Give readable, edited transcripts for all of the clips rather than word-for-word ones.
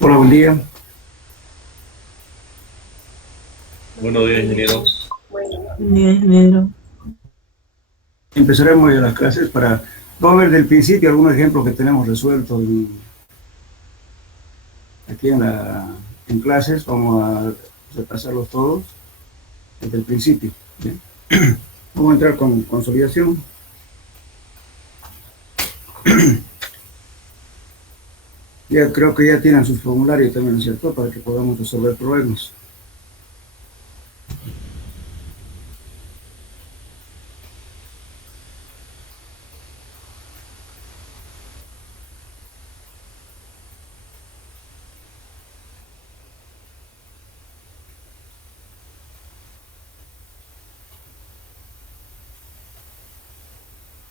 Hola, buen día. Buenos días, ingeniero. Ni ingeniero. Empezaremos ya las clases vamos a ver del principio algunos ejemplos que tenemos resueltos aquí en clases. Vamos a repasarlos todos desde el principio. ¿Bien? Vamos a entrar con consolidación. Ya creo que ya tienen sus formularios también, ¿no es cierto?, para que podamos resolver problemas.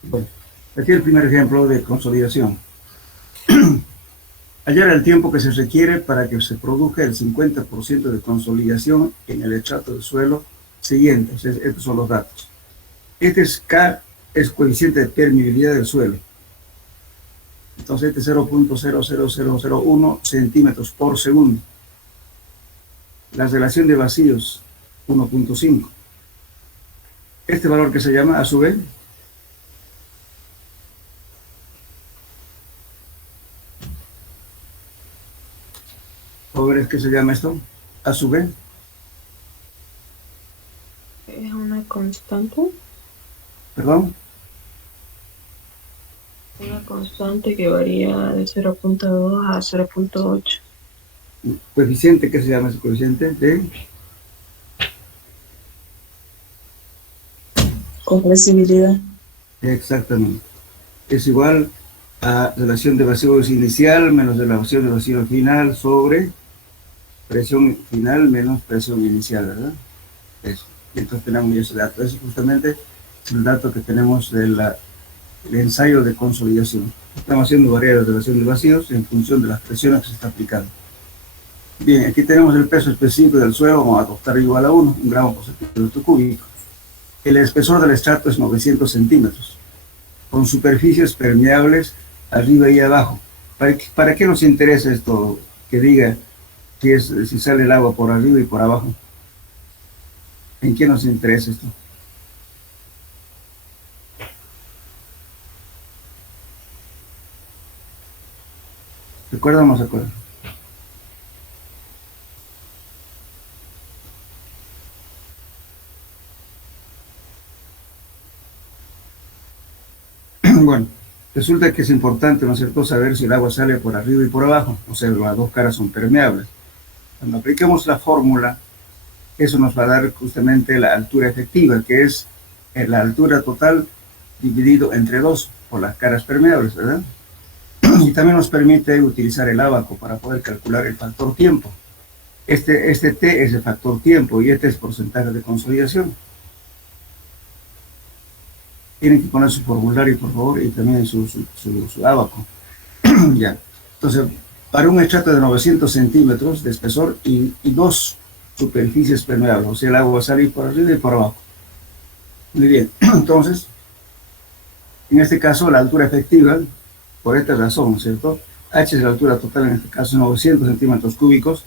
Bueno, aquí el primer ejemplo de consolidación. Hallar el tiempo que se requiere para que se produzca el 50% de consolidación en el estrato de suelo siguiente. Estos son los datos. Este es K, es coeficiente de permeabilidad del suelo. Entonces este es 0.00001 centímetros por segundo. La relación de vacíos, 1.5. Este valor que se llama, a su vez, ¿qué se llama esto? A su vez, Es una constante. perdón, Una constante que varía de 0.2 a 0.8. coeficiente, ¿qué se llama ese coeficiente? De Compresibilidad. exactamente. Es igual a relación de vacíos inicial menos relación de vacío final sobre presión final menos presión inicial, ¿verdad? Eso. Y entonces tenemos ese dato. Eso justamente es el dato que tenemos del ensayo de consolidación. Estamos haciendo variables de relación de vacíos en función de las presiones que se está aplicando. Bien, aquí tenemos el peso específico del suelo, vamos a adoptar igual a 1 gramo por centímetro cúbico. El espesor del estrato es 900 centímetros, con superficies permeables arriba y abajo. ¿Para qué nos interesa esto que diga si sale el agua por arriba y por abajo? ¿En qué nos interesa esto? ¿Recuerdan o no se acuerdan? Bueno, resulta que es importante, ¿no es cierto?, saber si el agua sale por arriba y por abajo, o sea, las dos caras son permeables. Cuando apliquemos la fórmula, eso nos va a dar justamente la altura efectiva, que es la altura total dividido entre 2 por las caras permeables, ¿verdad? Y también nos permite utilizar el ábaco para poder calcular el factor tiempo. Este T es el factor tiempo y este es porcentaje de consolidación. Tienen que poner su formulario, por favor, y también su ábaco. Ya. Entonces, para un estrato de 900 centímetros de espesor y dos superficies permeables, o sea, el agua va a salir por arriba y por abajo. Muy bien. Entonces, en este caso, la altura efectiva, por esta razón, ¿cierto? H es la altura total, en este caso 900 centímetros cúbicos,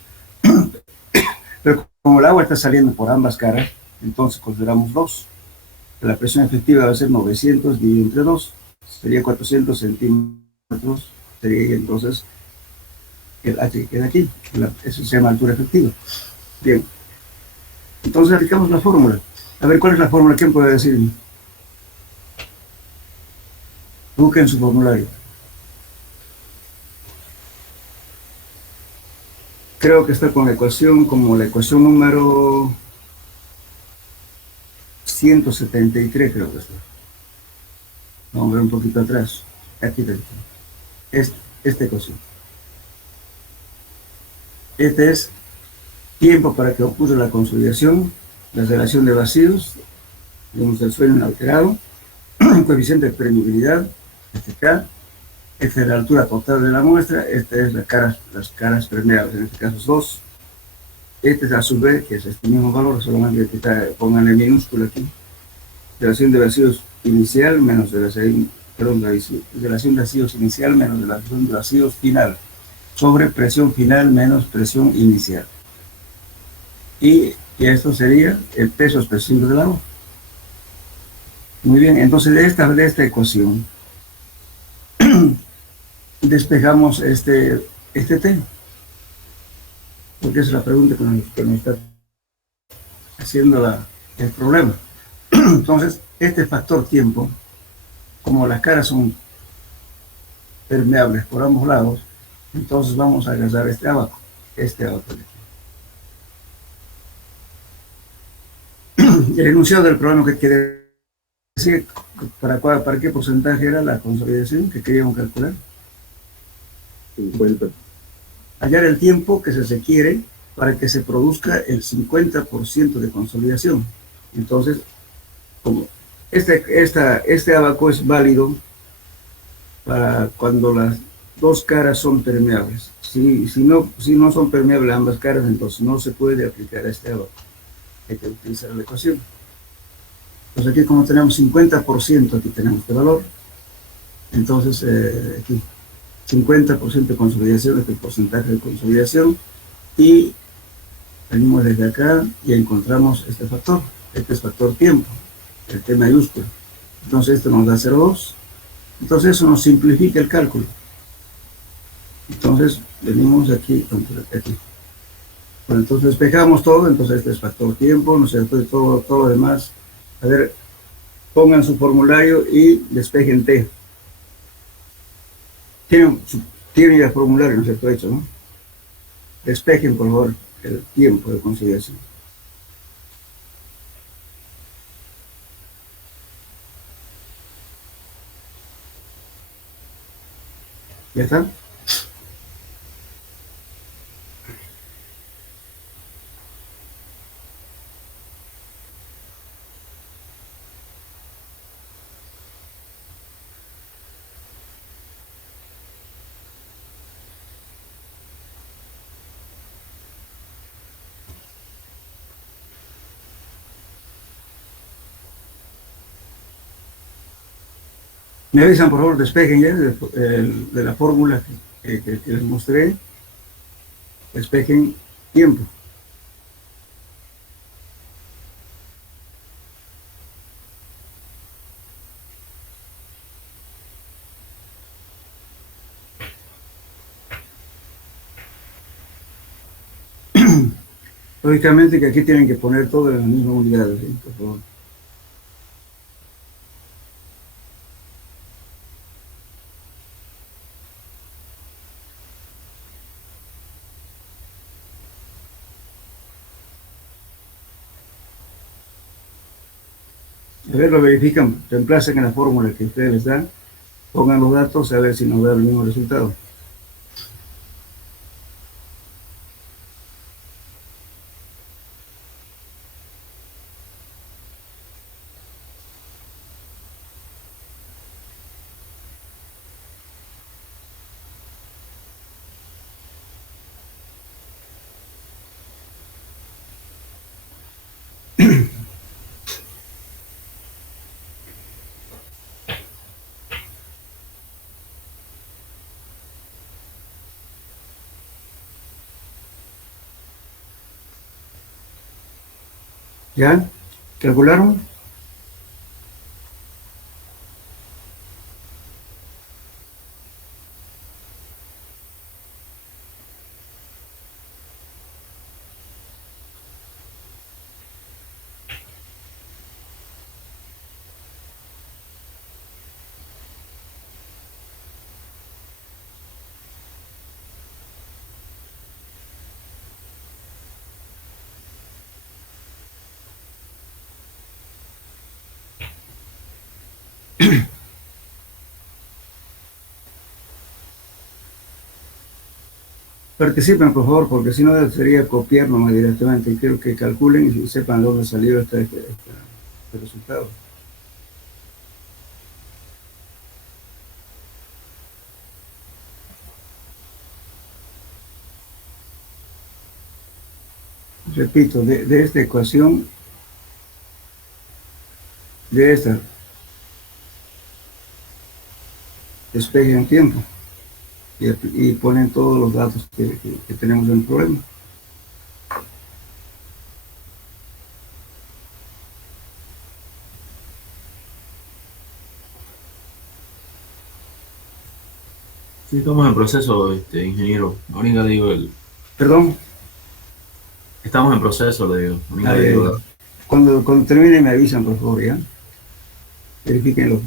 pero como el agua está saliendo por ambas caras, entonces consideramos 2. La presión efectiva va a ser 900 dividido entre 2, sería 400 centímetros, sería entonces el H que queda aquí, eso se llama altura efectiva. Bien, entonces aplicamos la fórmula. A ver, ¿cuál es la fórmula? ¿Quién puede decir? Busquen su formulario. Creo que está con la ecuación, como la ecuación número 173, creo que está. Vamos a ver un poquito atrás. Aquí está. Esta ecuación. Este es tiempo para que ocurra la consolidación, la relación de vacíos, digamos el suelo inalterado, coeficiente de permeabilidad, este K, esta es la altura total de la muestra, esta es las caras permeables, en este caso es 2. Este es a su vez, que es este mismo valor, solamente que pónganle minúscula aquí. Relación de vacíos inicial menos relación de vacíos inicial menos relación de vacíos final, sobre presión final menos presión inicial. Y esto sería el peso específico del agua. Muy bien, entonces de esta ecuación despejamos este tema, porque es la pregunta que nos está haciendo el problema. Entonces, este factor tiempo, como las caras son permeables por ambos lados, entonces vamos a agarrar este abaco de aquí. El enunciado del problema que quiere decir, ¿para qué porcentaje era la consolidación que queríamos calcular? 50. Hallar el tiempo que se requiere para que se produzca el 50% de consolidación. Entonces, como este abaco es válido para cuando las dos caras son permeables. Si no son permeables ambas caras, entonces no se puede aplicar a este abaco. Hay que utilizar la ecuación. Entonces aquí como tenemos 50%, aquí tenemos este valor. Entonces aquí 50% de consolidación, este es el porcentaje de consolidación. Y venimos desde acá y encontramos este factor. Este es factor tiempo, el T mayúsculo. Entonces esto nos da 0,2. Entonces eso nos simplifica el cálculo. Entonces venimos aquí. Bueno, entonces despejamos todo, entonces este es factor tiempo, no sé, todo lo demás. A ver, pongan su formulario y despejen T. Tienen ya el formulario, ¿no es cierto? Hecho, ¿no? Despejen, por favor, el tiempo de conciliación. ¿Ya está? Me avisan, por favor, despejen ya de la fórmula que les mostré. Despejen tiempo. Lógicamente que aquí tienen que poner todo en la misma unidad, ¿sí? Por favor. A ver, lo verifican, reemplacen en la fórmula que ustedes les dan, pongan los datos a ver si nos da el mismo resultado. ¿Ya? ¿Calcularon? Participen, por favor, porque si no sería copiar nomás directamente. Y quiero que calculen y sepan dónde salió este resultado. Repito, de esta ecuación, de esta, despejen tiempo y ponen todos los datos que tenemos en el problema. Sí, estamos en proceso, ingeniero. Ahorita le digo Perdón. estamos en proceso, le digo. Ahorita le Ahí, digo. cuando termine me avisan, por favor, ¿ya? Verifíquenlo.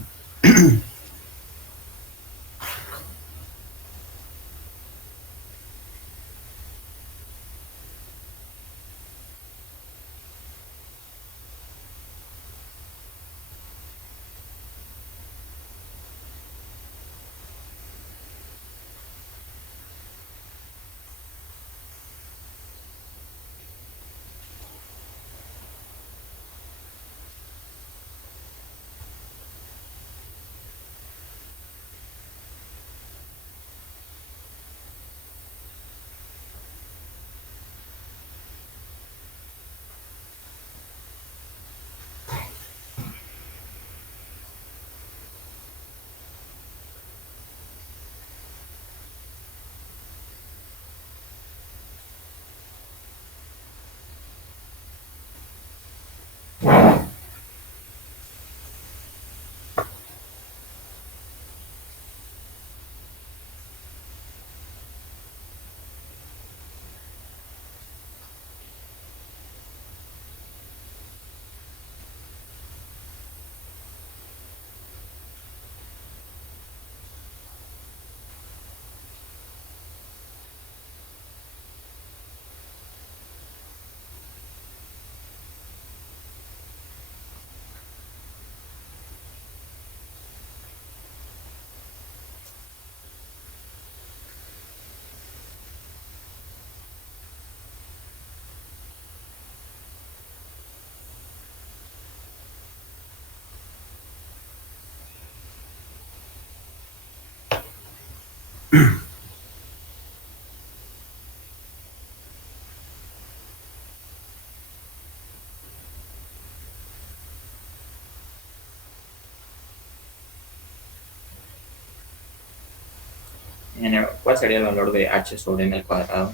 ¿Cuál sería el valor de h sobre n al cuadrado?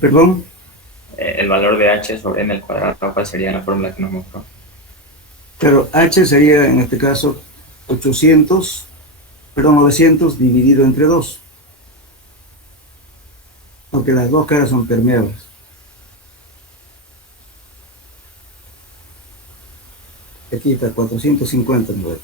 Perdón. El valor de h sobre n al cuadrado, ¿cuál sería la fórmula que nos mostró? Pero H sería en este caso 900 dividido entre 2, porque las dos caras son permeables. Aquí está 450, ¿no?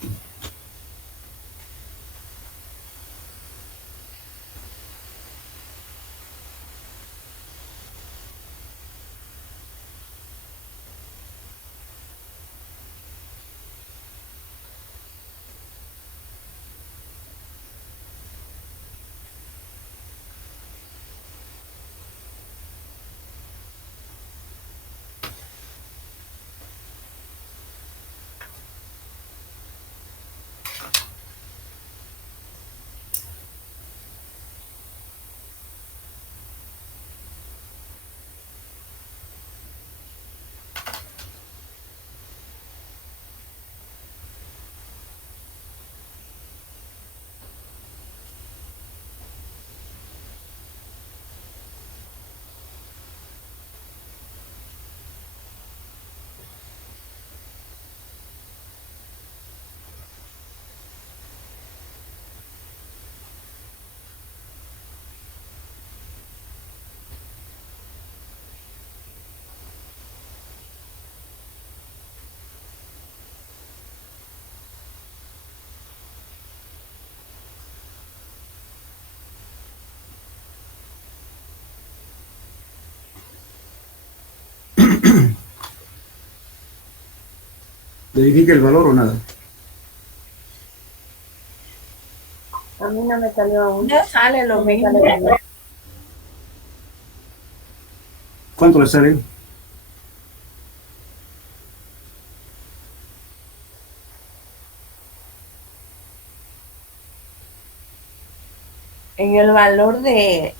¿Verifica el valor o nada? me salió Ya sale lo mismo. ¿Cuánto le sale? en el valor de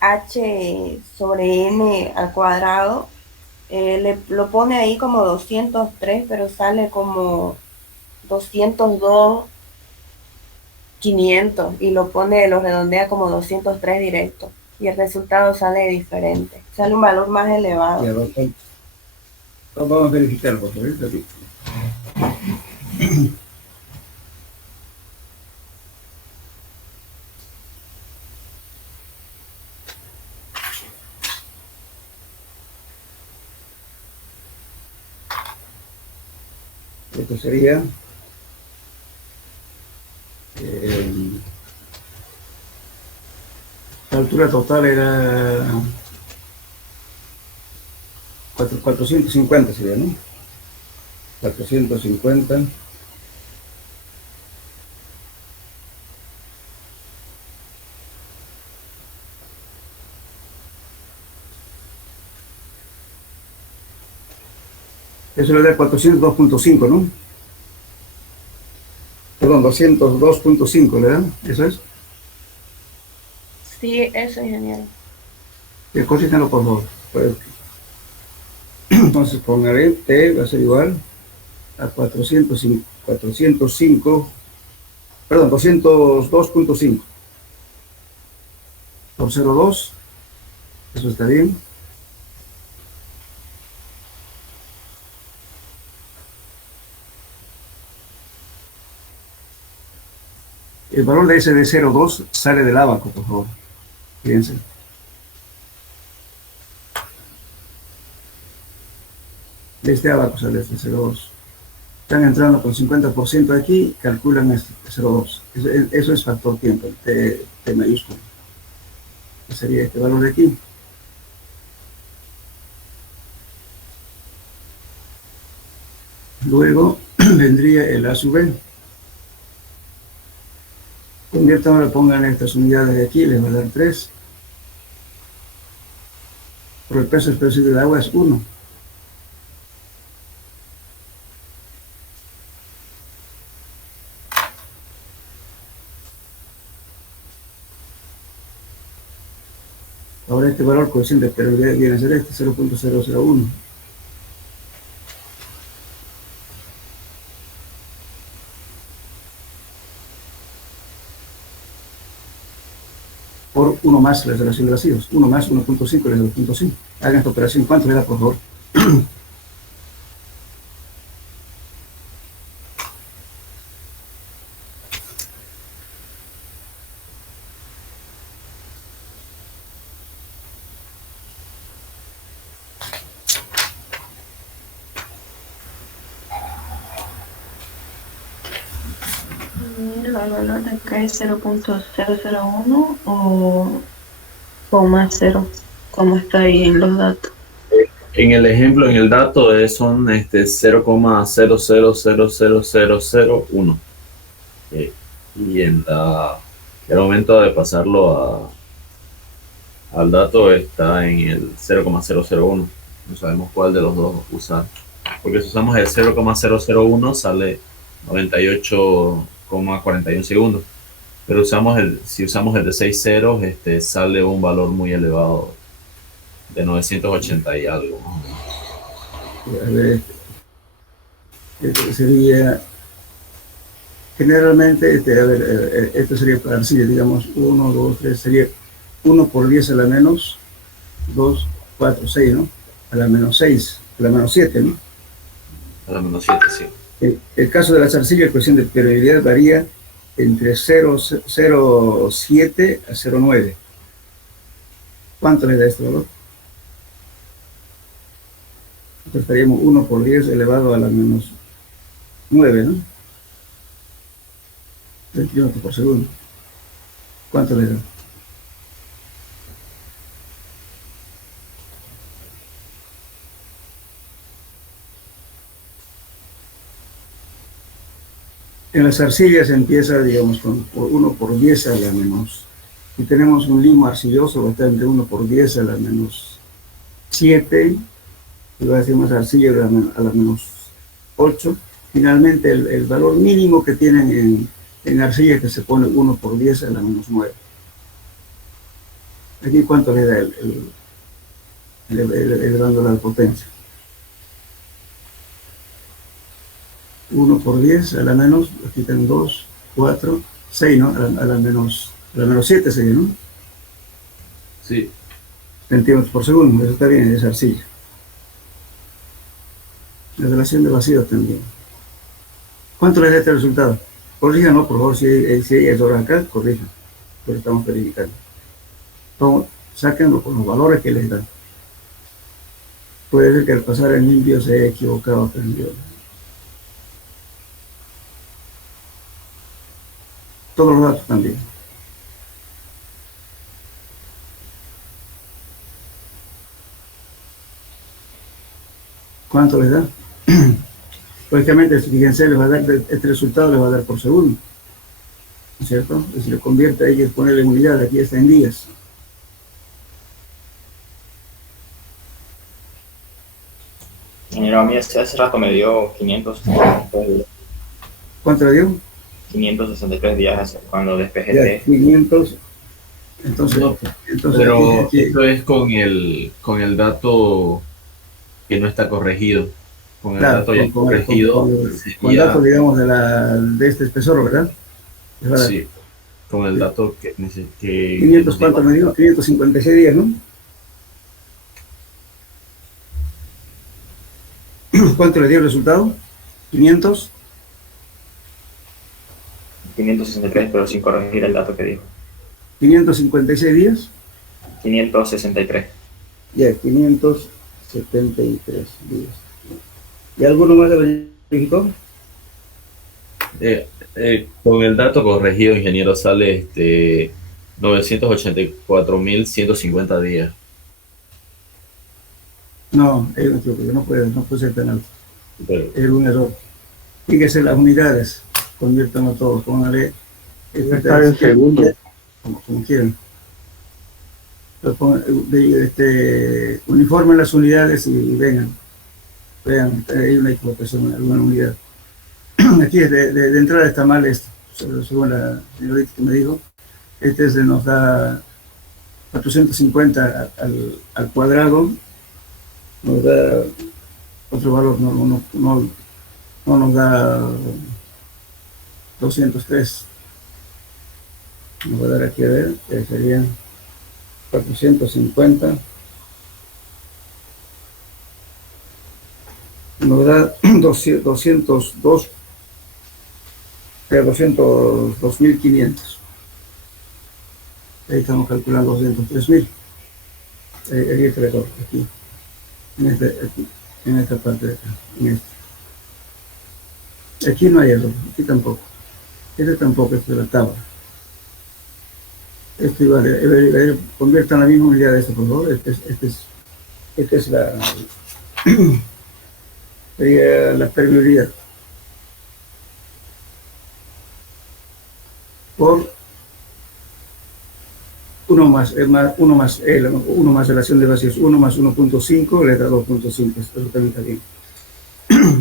h sobre n al cuadrado. Lo pone ahí como 203, pero sale como 202, 500 y lo redondea como 203 directo. Y el resultado sale diferente. Sale un valor más elevado. Ya, vamos a verificar, por favor. Esto sería la altura total era 450 sería, ¿no? 450. Eso le da 402.5, ¿no? Perdón, 202.5 le da, ¿eso es? Sí, eso, ingeniero. Consístenlo, por favor. Pues, entonces pongaré T va a ser igual a 405, perdón, 202.5 por 0,2, eso está bien. El valor de ese de 0,2 sale del ábaco, por favor. Fíjense. De este abaco sale este 0,2. Están entrando con 50% aquí, calculan este 0,2. Eso es factor tiempo, T mayúsculo. Que sería este valor de aquí. Luego vendría el A sub B. Conviertan, ahora pongan estas unidades de aquí, les va a dar 3. Por el peso expresivo del agua es 1. Ahora este valor coeficiente de permeabilidad viene a ser este, 0.001. Por 1 más la relación de vacíos. 1 más 1.5 le da 2.5. Hagan esta operación. ¿Cuánto le da, por favor? El valor de acá es 0.001 o con más cero, como está ahí en los datos. En el ejemplo, en el dato son 0,00000001. Y en el momento de pasarlo al dato está en el 0,001. No sabemos cuál de los dos usar. Porque si usamos el 0,001 sale 98,41 segundos. Pero si usamos el de 6 ceros, sale un valor muy elevado de 980 y algo. A ver, este sería, generalmente, a ver, esto sería para arcilla, digamos, 1, 2, 3, sería 1 por 10 a la menos 2, 4, 6, ¿no? A la menos 6, a la menos 7, ¿no? A la menos 7, sí. El caso de las arcillas, el coeficiente de permeabilidad varía entre 0,07 a 0,9. ¿Cuánto le da este valor? Entonces estaríamos 1 por 10 elevado a la menos 9, ¿no? 21 por segundo. ¿Cuánto le da? En las arcillas empieza, digamos, con 1 por 10 a la menos. Si tenemos un limo arcilloso, va a estar entre 1 por 10 a la menos 7, y va a ser más arcilla a la menos 8. Finalmente, el valor mínimo que tienen en arcilla que se pone 1 por 10 a la menos 9. Aquí, ¿cuánto le da elevando la potencia? 1 por 10 a la menos, aquí están 2, 4, 6, ¿no? A la menos 7 sería, ¿no? Sí. Centímetros por segundo, eso está bien, es arcilla. La relación de vacío también. ¿Cuánto le da este resultado? Corrijan, ¿no? Por favor, si hay errores acá, corrijan. Lo estamos verificando. Sáquenlo con los valores que les dan. Puede ser que al pasar el limpio se haya equivocado, aprendió. Todos los datos también. ¿Cuánto les da? Lógicamente, fíjense, les va a dar, este resultado les va a dar por segundo, ¿cierto? Y si lo convierte hay que ponerle unidad, aquí está en días. Ingeniero, a mí hace rato me dio 563 días. ¿Cuánto le dio? 563 días cuando despejé Ya, T. 500. Entonces, No, entonces pero aquí, esto es con el dato que no está corregido. Con el claro, dato ya corregido con datos, sería, digamos, de este espesor, ¿verdad? Les va a dar sí, con el dato que, que 500, nos dio. ¿cuánto me dio? 556 días, ¿no? ¿Cuánto le dio el resultado? 500, 563, pero sin corregir el dato que dijo. 556 días. 563. Ya, 573 días. ¿Y alguno más lo verificó? Con el dato corregido, ingeniero, sale 984.150 días. No, es un equivoco, no puede ser tan alto. Pero, Es un error. Fíjese las unidades, conviértanlo todos, póngale Debe estar en segundos. como quieran. Uniformen las unidades y vean, hay una equivocación en alguna unidad. Aquí de entrada está mal esto, según la señorita que me dijo. Se nos da 450 al cuadrado, nos da otro valor, no nos da 203. Nos va a dar aquí a ver, que serían 450. Nos da 202, 202.500. Ahí estamos calculando 203.000. Ahí está el error, aquí, en esta parte de acá, en esta. Aquí no hay error, aquí tampoco. Este tampoco, este es de la tabla. Esto igual, conviertan la misma unidad de esto, por favor. Esta es la permeabilidad. Por 1 más relación de vacíos, 1 más 1.5, le da 2.5, esto también está bien.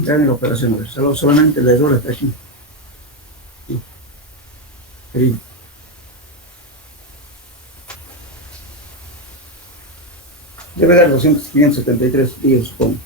Vean la operación, solamente el error está aquí. Ahí. Debe dar 573 días, supongo.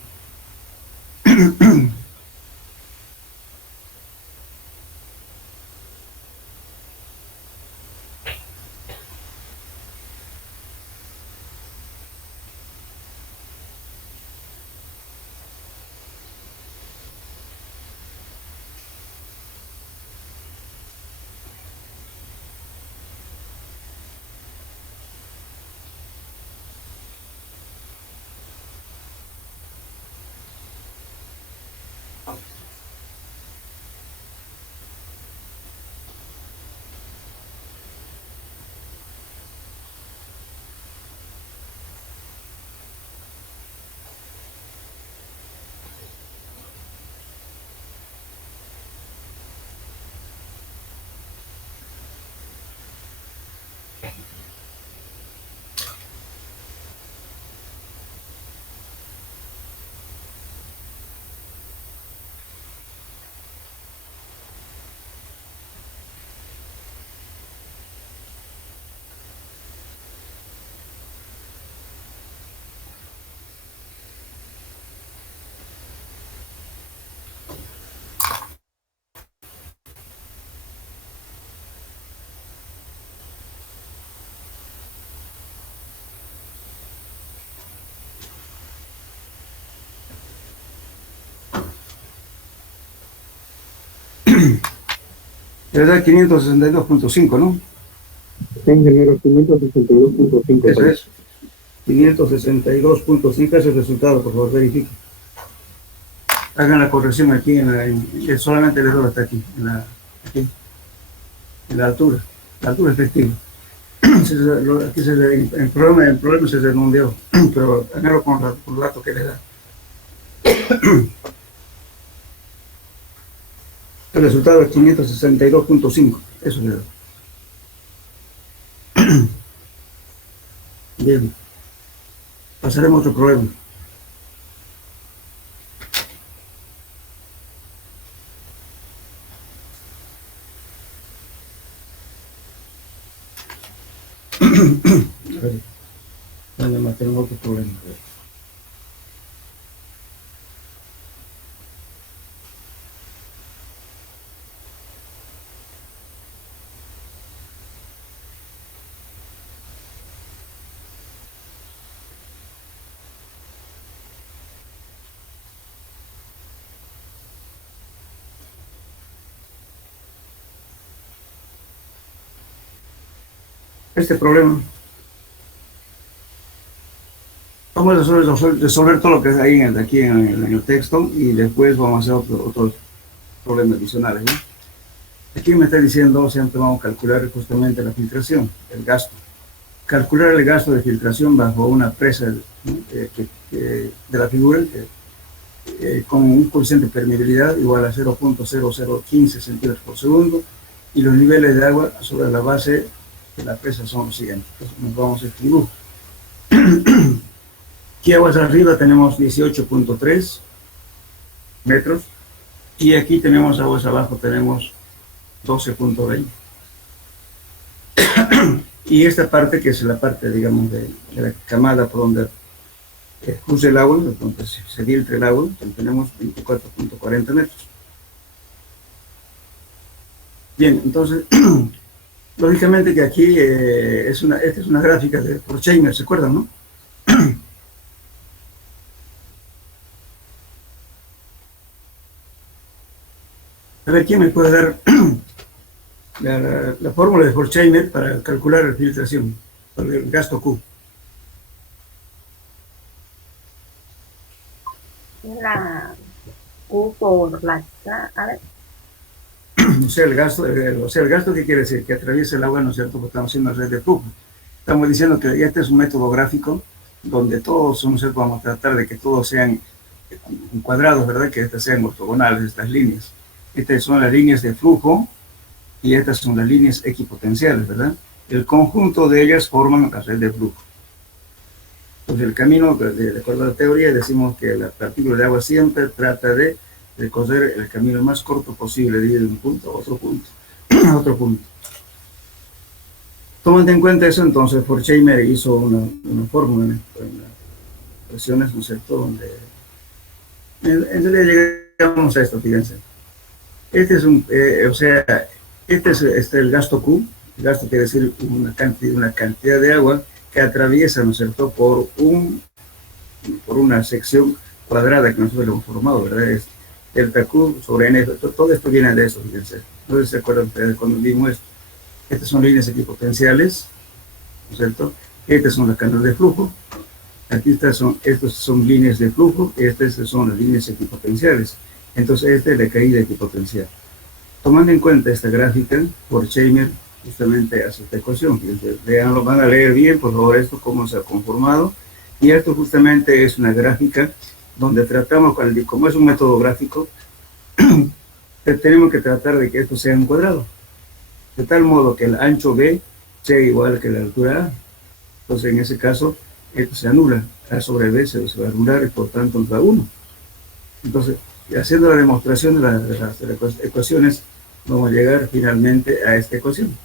¿Verdad? 562.5, ¿no? Sí, ingeniero, 562.5. Eso es. 562.5 es el resultado, por favor, verifique. Hagan la corrección aquí, solamente el error está aquí, aquí, en la altura efectiva. Aquí el problema se redondeó, pero háganlo con el dato que le da. El resultado es 562.5, eso le da. Bien, pasaremos a otro problema. Además tenemos otro problema. Este problema, vamos a resolver todo lo que hay aquí en el texto y después vamos a hacer otros problemas adicionales, ¿no? Aquí me está diciendo, siempre vamos a calcular justamente la filtración, el gasto. Calcular el gasto de filtración bajo una presa, ¿no? De la figura con un coeficiente de permeabilidad igual a 0.0015 centímetros por segundo y los niveles de agua sobre la base de la presa son los siguientes. Entonces nos vamos a este dibujo. Aquí aguas arriba tenemos 18.3 metros y aquí tenemos aguas abajo, tenemos 12.20. Y esta parte, que es la parte, digamos, de la camada por donde cruce el agua, donde se filtra el agua, tenemos 24.40 metros. Bien, entonces, lógicamente que aquí esta es una gráfica de Horkheimer, ¿se acuerdan, no? A ver, ¿quién me puede dar la fórmula de Horkheimer para calcular la filtración, para el gasto Q? La Q por la... A ver. O sea, el gasto, ¿qué quiere decir? Que atraviesa el agua, ¿no es cierto? Porque estamos haciendo una red de flujo. Estamos diciendo que este es un método gráfico donde todos, ¿no es cierto? Vamos a tratar de que todos sean cuadrados, ¿verdad? Que estas sean ortogonales, estas líneas. Estas son las líneas de flujo y estas son las líneas equipotenciales, ¿verdad? El conjunto de ellas forman la red de flujo. Entonces, el camino, de acuerdo a la teoría, decimos que la partícula de agua siempre trata de recorrer el camino más corto posible, de ir de un punto a otro punto, a otro punto. Tomando en cuenta eso, entonces Horkheimer hizo una fórmula en ecuaciones, ¿no es cierto?, donde en realidad llegamos a esto, fíjense. Este es este es el gasto Q. El gasto quiere decir una cantidad de agua que atraviesa, ¿no es cierto?, por una sección cuadrada que nosotros hemos formado, ¿verdad? Es delta Q sobre N. Todo esto viene de eso, fíjense. No sé si se acuerdan ustedes cuando vimos esto. Estas son líneas equipotenciales, ¿no es cierto? Estas son las canales de flujo. Aquí estas son líneas de flujo. Estas son las líneas equipotenciales. Entonces, esta es la caída equipotencial. Tomando en cuenta esta gráfica, Horkheimer justamente hace esta ecuación. Fíjense, veanlo, van a leer bien, por favor, esto cómo se ha conformado. Y esto justamente es una gráfica donde tratamos, como es un método gráfico, tenemos que tratar de que esto sea un cuadrado. De tal modo que el ancho B sea igual que la altura A. Entonces, en ese caso, esto se anula. A sobre B se va a anular y por tanto nos da 1. Entonces, haciendo la demostración de las ecuaciones, vamos a llegar finalmente a esta ecuación.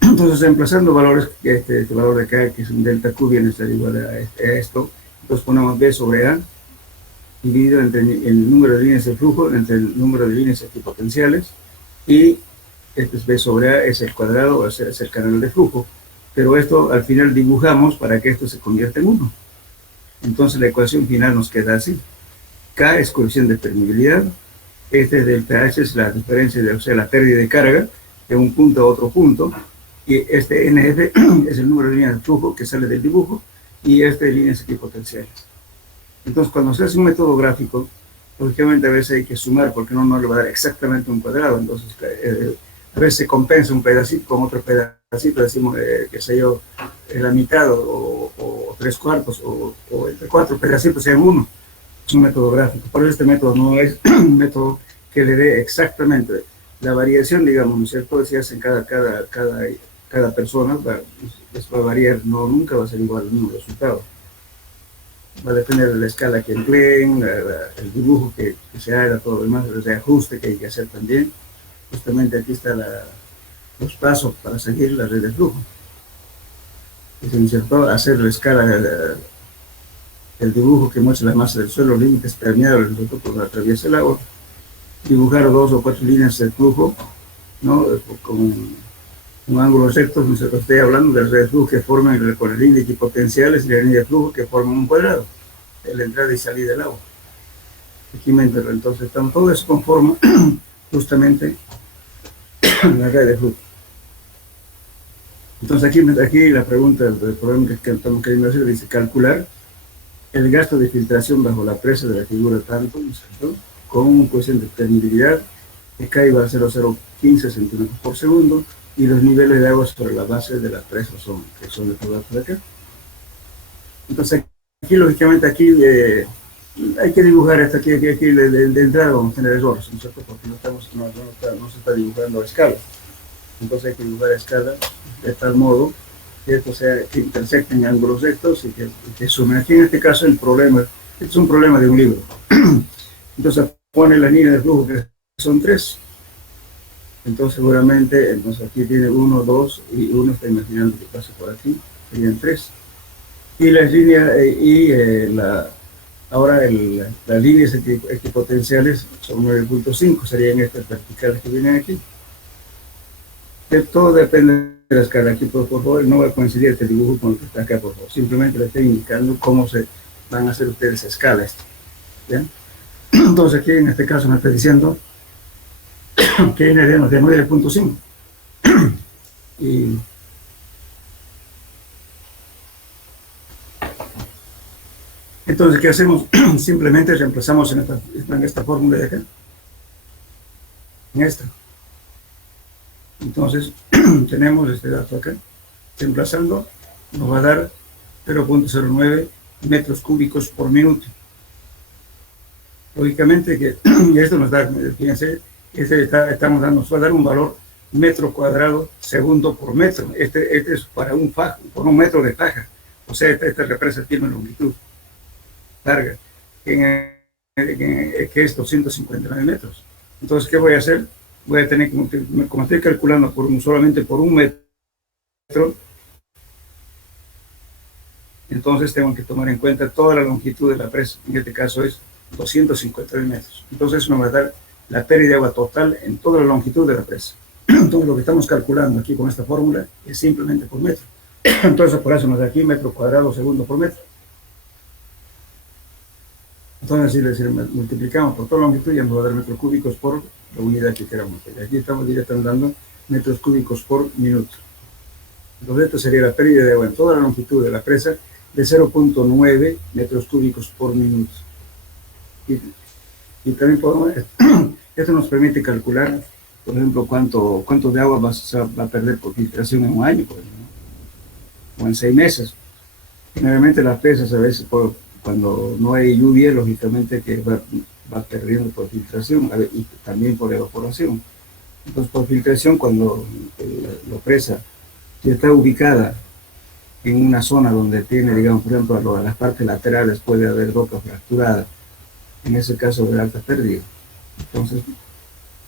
Entonces, reemplazando valores, este valor de K, que es un delta Q, viene a ser igual a esto. Entonces ponemos B sobre A, dividido entre el número de líneas de flujo, entre el número de líneas equipotenciales, y este es B sobre A, es el cuadrado, es el canal de flujo. Pero esto al final dibujamos para que esto se convierta en 1. Entonces la ecuación final nos queda así. K es coeficiente de permeabilidad, este delta H es la diferencia, o sea, la pérdida de carga de un punto a otro punto, y este NF es el número de líneas de flujo que sale del dibujo, y este de líneas equipotenciales. Entonces, cuando se hace un método gráfico, lógicamente a veces hay que sumar, porque no le va a dar exactamente un cuadrado. Entonces, a veces se compensa un pedacito con otro pedacito, decimos, qué sé yo, la mitad o 3/4, o entre 4 pedacitos sean 1. Es un método gráfico. Por eso este método no es un método que le dé exactamente la variación, digamos, ¿no es cierto? Si hacen cada persona, va a variar, no, nunca va a ser igual el mismo resultado. Va a depender de la escala que empleen, el dibujo que se haga, todo lo demás, el ajuste que hay que hacer también. Justamente aquí están los pasos para seguir la red de flujo. Es insertar, hacer la escala del dibujo que muestra la masa del suelo, límites permeables por donde atraviesa el agua, dibujar 2 o 4 líneas de flujo, ¿no? Con un ángulo recto, estoy hablando de la red de flujo que forman con la línea equipotenciales y la línea de flujo que forman un cuadrado, de la entrada y salida del agua. Aquí me entero. Entonces, todo eso conforma justamente la red de flujo. Entonces, aquí la pregunta del problema que estamos queriendo hacer dice calcular el gasto de filtración bajo la presa de la figura tanto, ¿no es cierto?, con un coeficiente de permeabilidad que K igual a 0,015 centímetros por segundo, y los niveles de agua sobre la base de la presa que son de todo de acá. Entonces, aquí, lógicamente, hay que dibujar esto, aquí de entrada vamos a tener errores, ¿no es cierto?, porque no se está dibujando a escala. Entonces hay que dibujar a escala de tal modo que esto sea, que intersecten ángulos rectos y que sumen. Aquí en este caso el problema, es un problema de un libro. Entonces pone la línea de flujo que son 3. Entonces seguramente, aquí tiene 1, 2 y 1 está imaginando que pase por aquí, serían 3. Y las líneas, ahora las líneas equipotenciales son 9.5, serían estas verticales que vienen aquí. Todo depende de la escala. Aquí, por favor, no va a coincidir este dibujo con el que está acá, por favor. Simplemente le estoy indicando cómo se van a hacer ustedes a escala esto. ¿Bien? Entonces aquí en este caso me está diciendo que viene de 9.5. Y entonces, ¿qué hacemos? Simplemente reemplazamos en esta fórmula de acá. En esta. Entonces, tenemos este dato acá. Reemplazando, nos va a dar 0.09 metros cúbicos por minuto. Lógicamente que esto nos da, fíjense, nos va a dar un valor metro cuadrado segundo por metro. Este es para por un metro de faja. O sea, esta represa tiene una longitud larga, que es 259 metros. Entonces, ¿qué voy a hacer? Voy a tener que, como estoy calculando solamente por un metro, entonces tengo que tomar en cuenta toda la longitud de la presa. En este caso es 259 metros. Entonces eso me va a dar la pérdida de agua total en toda la longitud de la presa. Entonces lo que estamos calculando aquí con esta fórmula es simplemente por metro. Entonces por eso nos da aquí metro cuadrado segundo por metro. Entonces si multiplicamos por toda la longitud ya nos va a dar metros cúbicos por la unidad que queramos. Aquí estamos directamente dando metros cúbicos por minuto. Entonces esto sería la pérdida de agua en toda la longitud de la presa de 0.9 metros cúbicos por minuto. Y también esto nos permite calcular, por ejemplo, cuánto de agua va a perder por filtración en un año, por ejemplo, o en 6 meses. Generalmente las presas a veces cuando no hay lluvia, lógicamente que va perdiendo por filtración y también por evaporación. Entonces, por filtración, cuando la presa si está ubicada en una zona donde tiene, digamos, por ejemplo, a las partes laterales puede haber roca fracturada, en ese caso de alta pérdida. Entonces,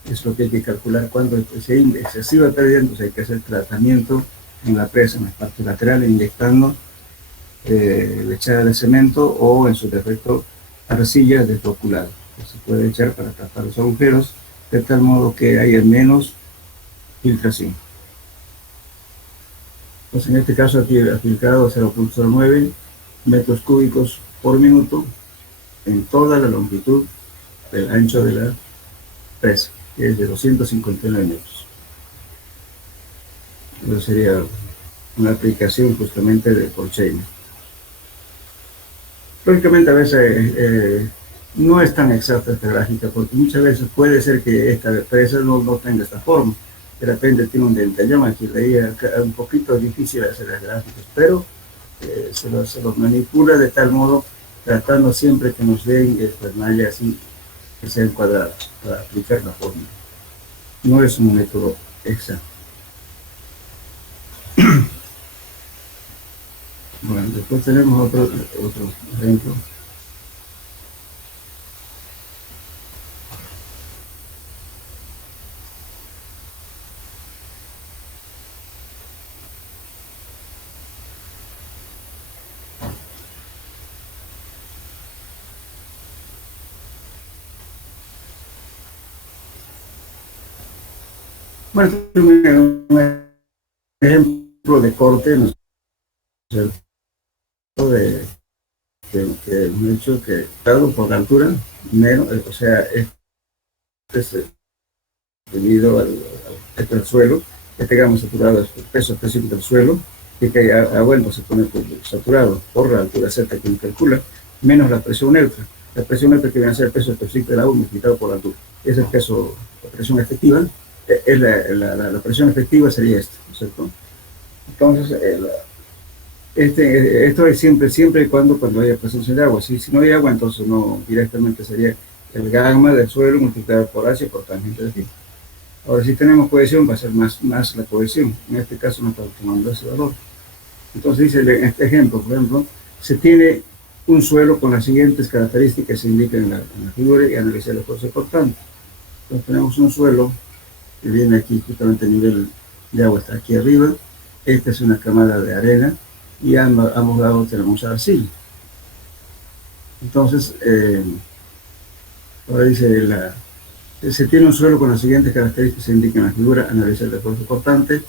es lo que hay que calcular. Cuando se hay excesiva pérdida, entonces hay que hacer tratamiento en la presa, en las partes laterales, inyectando lechada de cemento o, en su defecto, arcilla desloculada, que se puede echar para tapar los agujeros, de tal modo que haya menos filtración. Pues en este caso aquí aplicado 0.09 metros cúbicos por minuto en toda la longitud del ancho de la presa, que es de 259 metros. Eso sería una aplicación justamente de Colchane. Lógicamente a veces no es tan exacta esta gráfica, porque muchas veces puede ser que esta presa no tenga esta forma. De repente tiene un dentelloma que leía un poquito difícil hacer las gráficas, pero se lo manipula de tal modo, tratando siempre que nos den estas mallas así, que sean cuadradas, para aplicar la forma. No es un método exacto. Bueno, después tenemos otro ejemplo. Bueno, un ejemplo de corte, ¿no es cierto? Que hemos dicho que dado por la altura, menos, o sea, es debido al suelo, que tengamos saturado el peso específico del suelo, y que haya agua, entonces se pone saturado por la altura Z que uno calcula, menos la presión neutra. La presión neutra que viene a ser el peso específico del agua multiplicado por la altura. Es el peso, la presión efectiva, es la presión efectiva sería esta, ¿no es cierto? Entonces, esto es siempre y cuando haya presencia de agua. Si no hay agua, entonces no directamente sería el gamma del suelo multiplicado por H por tangente de phi. Ahora, si tenemos cohesión, va a ser más la cohesión. En este caso no estamos tomando ese valor. Entonces dice en este ejemplo, por ejemplo, se tiene un suelo con las siguientes características que se indican en la figura y analizar el esfuerzo cortante. Entonces tenemos un suelo que viene aquí, justamente el nivel de agua está aquí arriba. Esta es una camada de arena y a ambos lados tenemos arcilla. Entonces, ahora dice, se tiene un suelo con las siguientes características que se indican en la figura, analizar el esfuerzo cortante.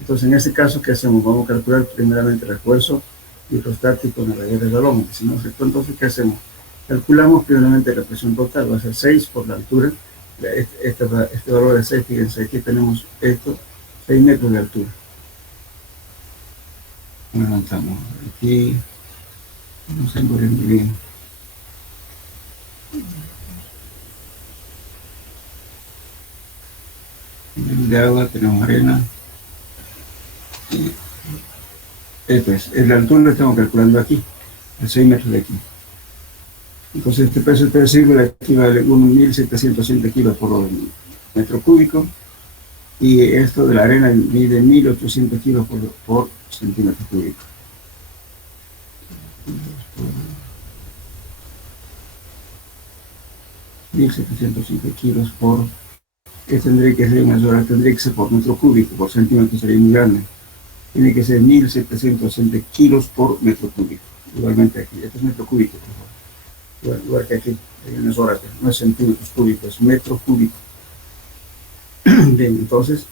Entonces, en este caso, ¿qué hacemos? Vamos a calcular primeramente el esfuerzo hidrostático en la raya del balón. Si no, entonces, ¿qué hacemos? Calculamos primeramente la presión total, va a ser 6 por la altura. Este valor de 6, fíjense, aquí tenemos esto, 6 metros de altura. Levantamos aquí, no se muere muy bien. Nivel de agua, tenemos arena. Y esto es la altura, lo estamos calculando aquí, a 6 metros de aquí. Entonces este peso específico equivale a 1.707 kilos por metro cúbico, y esto de la arena mide 1.800 kilos por centímetro cúbico. 1.705 kilos por, tendría que ser mayor, tendría que ser por metro cúbico, por centímetro sería muy grande. Tiene que ser 1.760 kilos por metro cúbico. Igualmente aquí, este es metro cúbico, por favor. Igual que aquí, no es horas, no es centímetros cúbicos, es metro cúbico. Bien, entonces,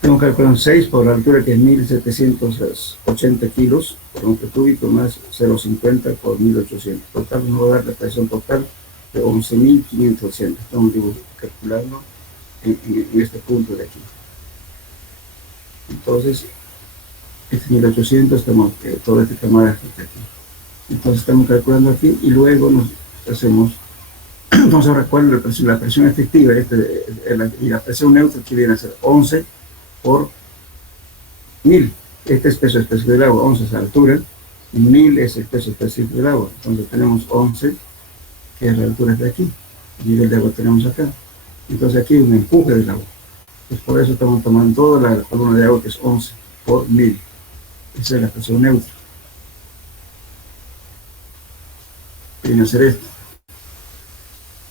tengo que calcular 6 por la altura, que es 1.780 kilos por metro cúbico, más 0.50 por 1.800. Total, nos va a dar la presión total de 11.580. Estamos calculando en este punto de aquí. Entonces, este 1800, estamos, toda esta cámara está aquí. Entonces estamos calculando aquí y luego nos hacemos, vamos a ver cuál es la presión efectiva y la presión neutra, que viene a ser 11 por 1000. Este es peso específico del agua, 11 es la altura, y 1000 es el peso específico del agua. Entonces tenemos 11 que es la altura de aquí, el nivel de agua tenemos acá. Entonces aquí hay un empuje del agua. Pues por eso estamos tomando toda la columna de agua, que es 11 por 1000. Esa es la presión neutra. Viene a ser esto,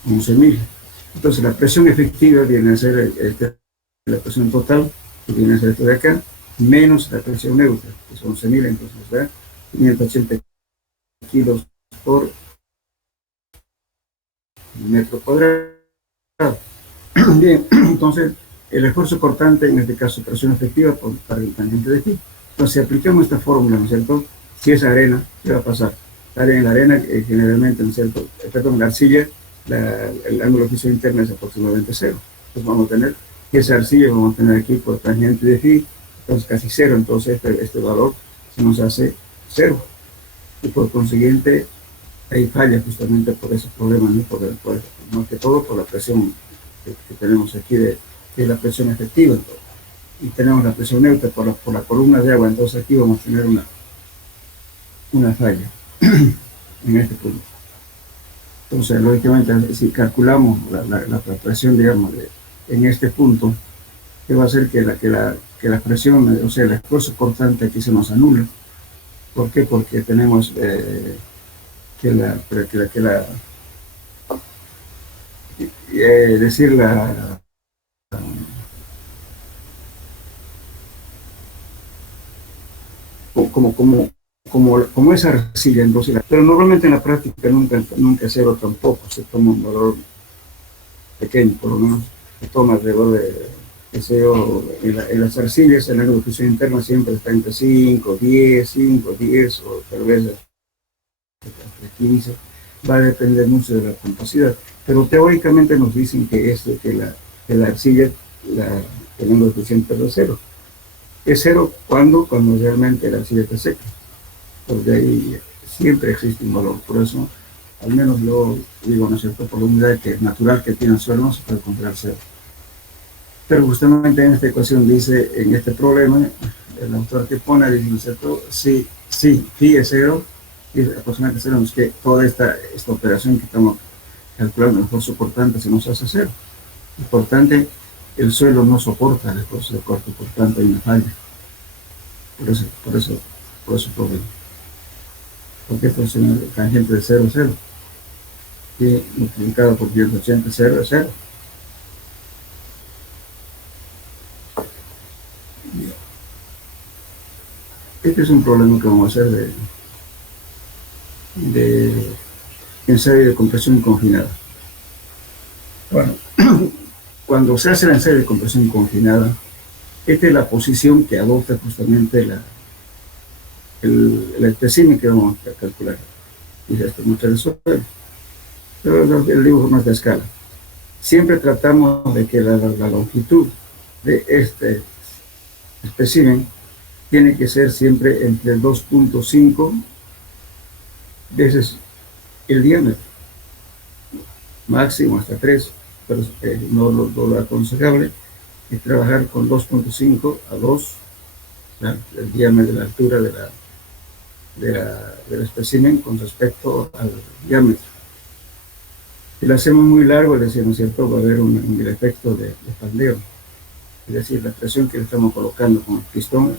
11.000. Entonces la presión efectiva viene a ser la presión total, que viene a ser esto de acá, menos la presión neutra, que es 11.000, entonces da 580 kilos por metro cuadrado. Bien, entonces el esfuerzo cortante, en este caso presión efectiva para el tangente de aquí. Entonces si aplicamos esta fórmula, ¿no es cierto? Si es arena, ¿qué va a pasar? La arena generalmente, ¿no es cierto? Perdón, la arcilla, el ángulo de fisión interna es aproximadamente 0. Entonces vamos a tener que esa arcilla, vamos a tener aquí por tangente de phi, entonces casi 0. Entonces este valor se nos hace 0. Y por consiguiente, hay falla justamente por ese problema, ¿no? Más que todo por la presión que tenemos aquí de la presión efectiva. Y tenemos la presión neutra por la columna de agua, entonces aquí vamos a tener una falla en este punto. Entonces, lógicamente, si calculamos la presión, digamos, en este punto, que va a hacer que la presión, o sea, el esfuerzo cortante aquí se nos anula. ¿Por qué? Porque tenemos como esa arcilla, entonces, pero normalmente en la práctica nunca cero tampoco, se toma un valor pequeño, por lo menos se toma alrededor de, que sé yo, en las arcillas, el ángulo de fisión interna siempre está entre 5, 10, o tal vez hasta 15, va a depender mucho de la composición, pero teóricamente nos dicen que la arcilla, el ángulo de fisión interna es 0. Es 0 cuando realmente la arcilla está seca, porque ahí siempre existe un valor. Por eso, al menos yo digo, ¿no es cierto?, por la humedad que es natural que tiene el suelo, no se puede encontrar 0. Pero justamente en esta ecuación dice, en este problema, el autor que pone, dice, ¿no es cierto?, sí, phi es 0, y aproximadamente sabemos que toda esta operación que estamos calculando, el esfuerzo cortante, se nos hace 0. Y por tanto, el suelo no soporta el esfuerzo de corte, por tanto hay una falla. Por eso problema. Porque esto es una tangente de 0, 0. Y multiplicado por 180, 0 es 0. Este es un problema que vamos a hacer de ensayo de compresión confinada. Bueno, cuando se hace el ensayo de compresión confinada, esta es la posición que adopta justamente el espécimen que vamos a calcular. Y esto muestra el suelo. Pero el dibujo no es de escala. Siempre tratamos de que la longitud de este espécimen tiene que ser siempre entre 2.5 veces el diámetro, máximo hasta 3, pero no lo aconsejable es trabajar con 2.5 a 2, el diámetro, la altura del espécimen con respecto al diámetro. Si lo hacemos muy largo, es decir, ¿no es cierto?, va a haber un efecto de pandeo, es decir, la presión que le estamos colocando con el pistón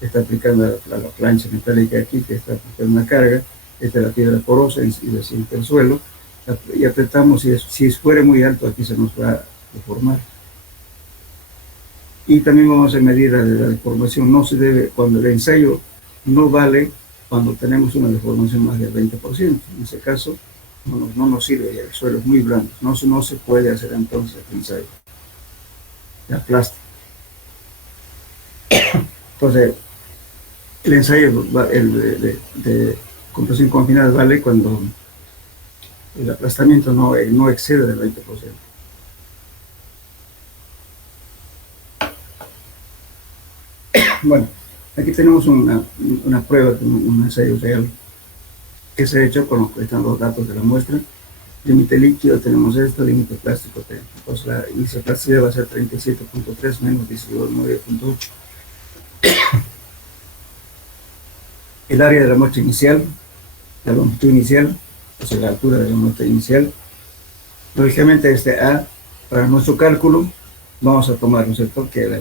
está aplicando la plancha metálica aquí, que está aplicando una carga, esta es la piedra porosa y le siente el suelo, y apretamos, si fuera muy alto aquí se nos va a deformar. Y también vamos a medir la deformación. No se debe, cuando el ensayo no vale, cuando tenemos una deformación más del 20%, en ese caso no nos sirve, ya el suelo es muy blando, no se puede hacer entonces el ensayo, ya plástico. Entonces, el ensayo de compresión confinada vale cuando el aplastamiento no excede del 20%. Bueno, aquí tenemos una prueba, un ensayo real que se ha hecho con los datos de la muestra. Límite líquido tenemos esto, límite plástico tenemos. Entonces la índice de plasticidad va a ser 37.3 menos 19.8. El área de la muestra inicial, la longitud inicial, o sea, la altura de la muestra inicial. Lógicamente, este A, para nuestro cálculo, vamos a tomar, ¿no es cierto?, que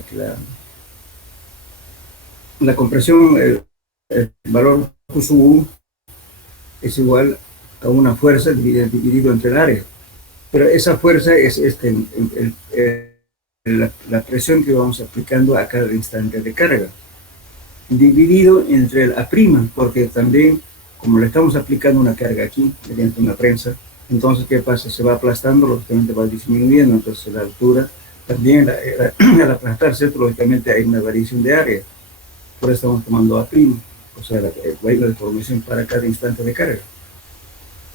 la compresión, el valor Q sub U es igual a una fuerza dividido entre el área. Pero esa fuerza es la presión que vamos aplicando a cada instante de carga, dividido entre el A', porque también, como le estamos aplicando una carga aquí, mediante una prensa, entonces, ¿qué pasa? Se va aplastando, lógicamente va disminuyendo, entonces la altura también, al aplastarse, lógicamente hay una variación de área. Por eso estamos tomando A', o sea, la deformación para cada instante de carga.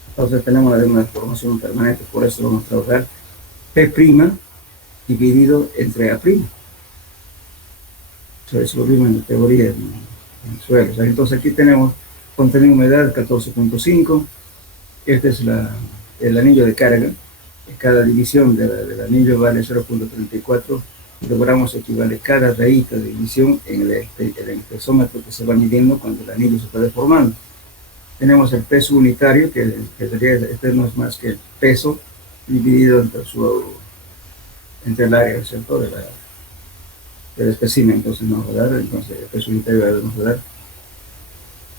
Entonces tenemos una deformación permanente, por eso vamos a trabajar P' dividido entre A'. Eso es lo mismo en la teoría en suelos. Entonces aquí tenemos contenido de humedad 14.5. Este es el anillo de carga. Cada división del anillo vale 0.34 y logramos equivale cada rayita de división en el espesómetro que se va midiendo cuando el anillo se está deformando. Tenemos el peso unitario, que este no es más que el peso dividido entre el área, ¿cierto?, del espécimen. Entonces nos va a dar, entonces el peso unitario nos va a dar,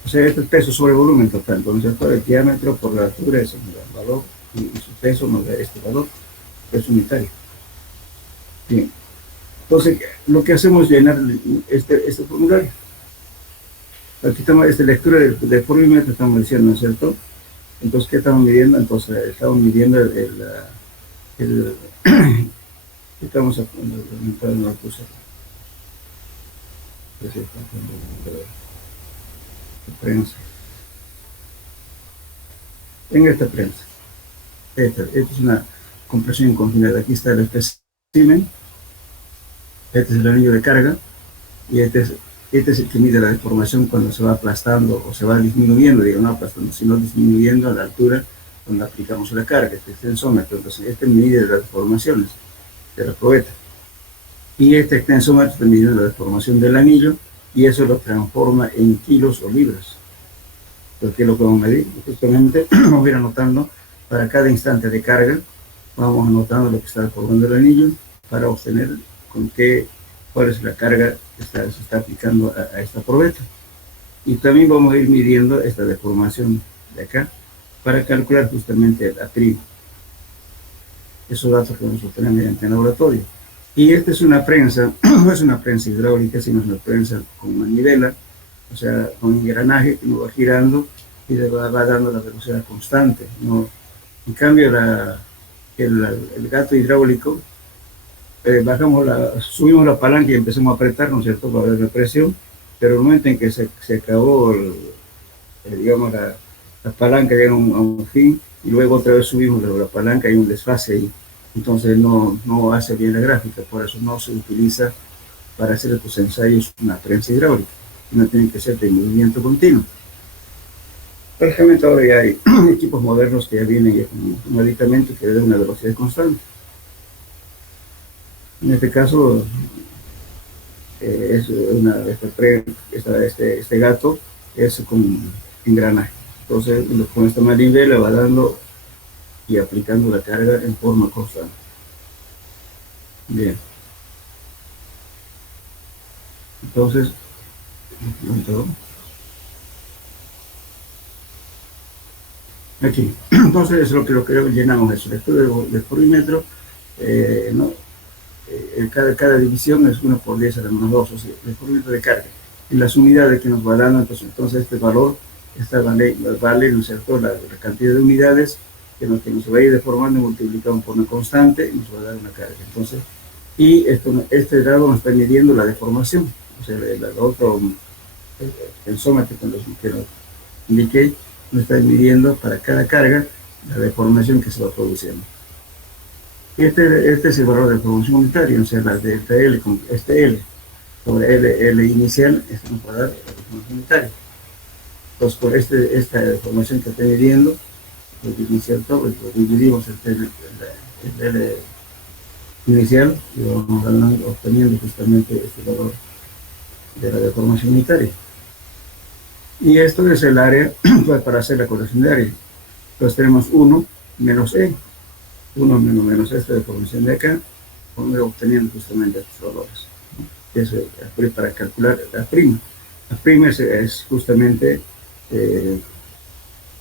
o sea, este es peso sobre volumen total, entonces el diámetro por la altura es el valor, y su peso nos da este valor, peso unitario. Bien, entonces lo que hacemos es llenar este formulario. Aquí estamos, esta lectura de polímetro estamos diciendo, ¿no es cierto? Entonces, ¿qué estamos midiendo? Entonces, estamos midiendo estamos aumentando la cosa. Prensa. En esta prensa. Esta es una compresión confinada. Aquí está el espécimen. Este es el anillo de carga. Y este es el que mide la deformación cuando se va aplastando o se va disminuyendo, digo, no aplastando, sino disminuyendo a la altura cuando aplicamos la carga, este extensómetro. Entonces, este mide las deformaciones de la probeta. Y este extensómetro mide la deformación del anillo y eso lo transforma en kilos o libras. Entonces, ¿qué es lo que vamos a medir? Justamente vamos a ir anotando para cada instante de carga, vamos anotando lo que está deformando el anillo para obtener cuál es la carga que se está aplicando a esta probeta. Y también vamos a ir midiendo esta deformación de acá para calcular justamente el A'. Esos datos que vamos a obtener mediante el laboratorio. Y esta es una prensa, no es una prensa hidráulica, sino es una prensa con manivela, o sea, con engranaje que nos va girando y le va dando la velocidad constante, ¿no? En cambio, el gato hidráulico, subimos la palanca y empezamos a apretar, ¿no es cierto?, para ver la presión, pero en el momento en que se acabó, digamos, la palanca llega a un fin, y luego otra vez subimos la palanca, hay un desfase ahí, entonces no hace bien la gráfica, por eso no se utiliza para hacer estos ensayos una prensa hidráulica, no tiene que ser de movimiento continuo. Prácticamente ahora ya hay equipos modernos que ya vienen ya con un aditamento que da una velocidad constante. En este caso, este gato es con engranaje. Entonces, con esta manivela va dando y aplicando la carga en forma constante. Bien. Entonces, aquí. Entonces, es lo que llenamos, eso, el estudio del polímetro, ¿no? Cada división es 1 por 10 a la menos 2, o sea, el polímetro de carga. Y las unidades que nos va dando, entonces este valor, vale, ¿no es cierto?, la cantidad de unidades que nos va a ir deformando y multiplicando por una constante y nos va a dar una carga. Entonces, y este grado nos está midiendo la deformación, o sea, el otro tensómetro que nos indiqué, nos está midiendo para cada carga la deformación que se va produciendo. Este es el valor de deformación unitaria, o sea, la delta L con este L sobre L inicial, este nos va a dar la deformación unitaria. Entonces, por esta deformación que estoy midiendo, lo dividimos el L inicial y vamos obteniendo justamente este valor de la deformación unitaria. Y esto es el área para hacer la corrección de área. Entonces tenemos 1 menos E, 1 menos esta deformación de acá, obteniendo justamente estos valores. Eso es para calcular la prima. La prima es justamente,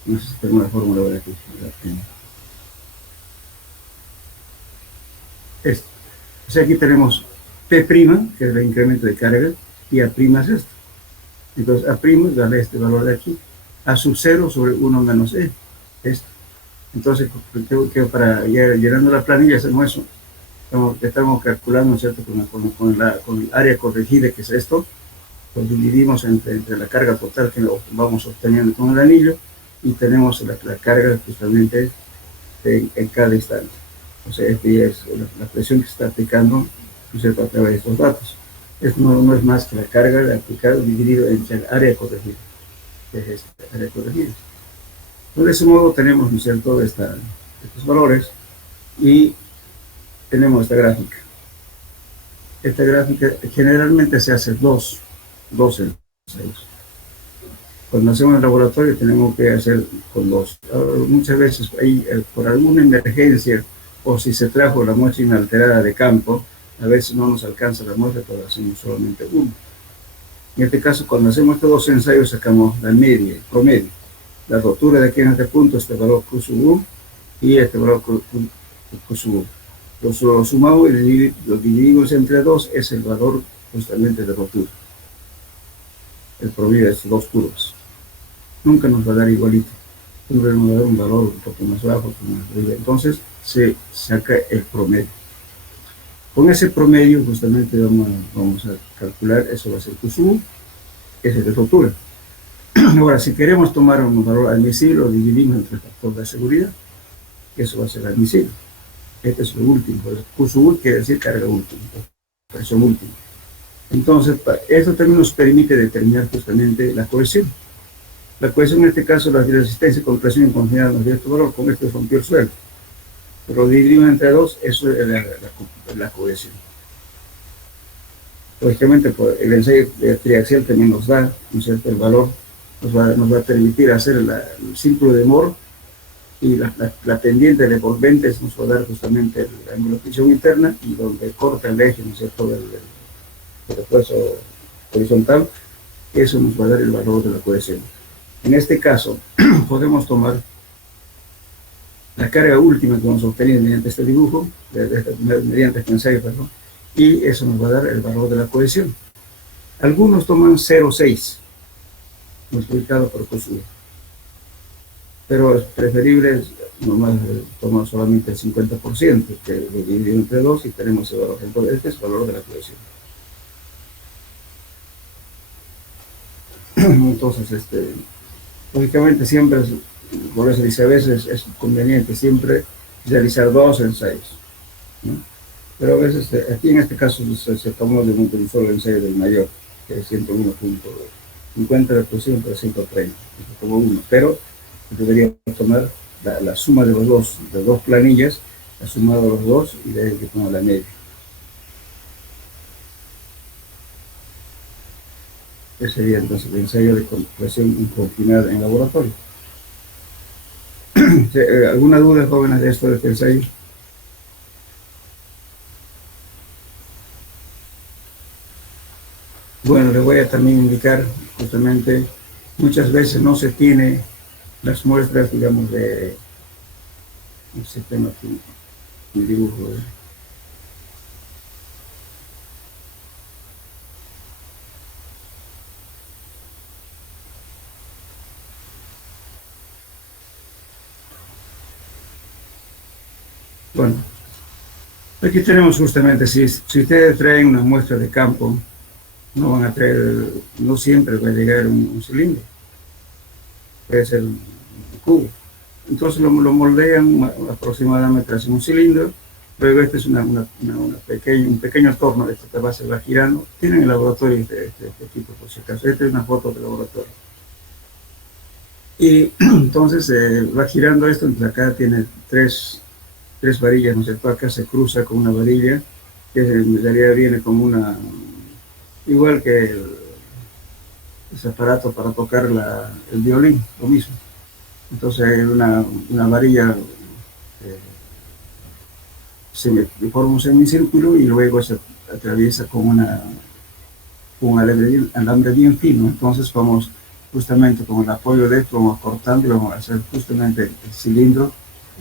no sé si tengo la fórmula ahora aquí, la prima. Esto. O sea, aquí tenemos P', que es el incremento de carga, y A' es esto. Entonces, A' darle este valor de aquí, A sub 0 sobre 1 menos E, esto. Entonces, que para ir llenando la planilla hacemos eso. Estamos calculando, ¿cierto? Con el área corregida, que es esto, lo dividimos entre la carga total que vamos obteniendo con el anillo y tenemos la carga justamente en cada instante. O sea, esta es la presión que se está aplicando, ¿no es cierto?, a través de estos datos. Esto no es más que la carga aplicada dividido entre el área corregida, que es esta área corregida. Entonces, de ese modo tenemos, ¿no es cierto?, estos valores y tenemos esta gráfica. Esta gráfica generalmente se hace dos ensayos. Cuando hacemos en el laboratorio tenemos que hacer con dos. Ahora, muchas veces ahí, por alguna emergencia o si se trajo la muestra inalterada de campo, a veces no nos alcanza la muestra, pero hacemos solamente uno. En este caso, cuando hacemos estos dos ensayos, sacamos la media, el promedio. La rotura de aquí en este punto, este valor Q sub U y este valor Q sub U. Lo sumamos y lo dividimos entre dos, es el valor justamente de rotura. El promedio de estas dos curvas. Nunca nos va a dar igualito. Siempre nos va a dar un valor un poco más bajo, un poco más arriba. Entonces se saca el promedio. Con ese promedio justamente vamos a calcular, eso va a ser Q sub U, ese es de rotura. Ahora, si queremos tomar un valor admisible, lo dividimos entre el factor de seguridad, eso va a ser admisible. Este es lo último. Q sub U quiere decir carga última, presión última. Entonces, esto también nos permite determinar justamente la cohesión. La cohesión en este caso, la resistencia con presión en continuidad nos dio este valor, con este rompió el suelo. Pero dividimos entre dos, eso es la cohesión. Lógicamente, pues, el ensayo triaxial también nos da, ¿no es cierto?, el valor, nos va a permitir hacer el círculo de Moore y la pendiente de envolventes nos va a dar justamente la ángulo de fricción interna y donde corta el eje, ¿no es cierto?, del refuerzo horizontal, eso nos va a dar el valor de la cohesión. En este caso, podemos tomar la carga última que hemos obtenido mediante este dibujo, mediante este ensayo, perdón, y eso nos va a dar el valor de la cohesión. Algunos toman 0,6 multiplicado por Q sub U, pero es preferible nomás tomar solamente el 50%, que lo dividimos entre dos y tenemos ese valor. Entonces, este es el valor de la cohesión. Entonces, lógicamente siempre, por eso dice, a veces es conveniente siempre realizar dos ensayos, ¿no? Pero a veces, aquí en este caso se tomó de un solo ensayo del mayor, que es 101.50 de presión para 130, como uno, pero deberíamos tomar la suma de de dos planillas, la suma de los dos y de ahí que toma la media. Ese sería entonces el ensayo de presión inconfinada en laboratorio. ¿Alguna duda, jóvenes, de esto, de este ensayo? Bueno, les voy a también indicar, justamente, muchas veces no se tiene las muestras, digamos, de, no sé, tengo aquí un dibujo, Bueno, aquí tenemos justamente, si ustedes traen una muestra de campo, no van a traer, no siempre va a llegar un cilindro, puede ser un cubo. Entonces lo moldean aproximadamente hacia un cilindro, luego este es un pequeño torno, esta base va girando. Tienen el laboratorio este tipo, por si acaso. Esta es una foto del laboratorio. Y entonces va girando esto, entonces acá tiene tres varillas, ¿no es cierto? Acá se cruza con una varilla, que en realidad viene como igual que ese aparato para tocar el violín, lo mismo. Entonces hay una varilla forma un semicírculo y luego se atraviesa con un alambre bien fino. Entonces vamos justamente con el apoyo de esto, vamos cortando y vamos a hacer justamente el cilindro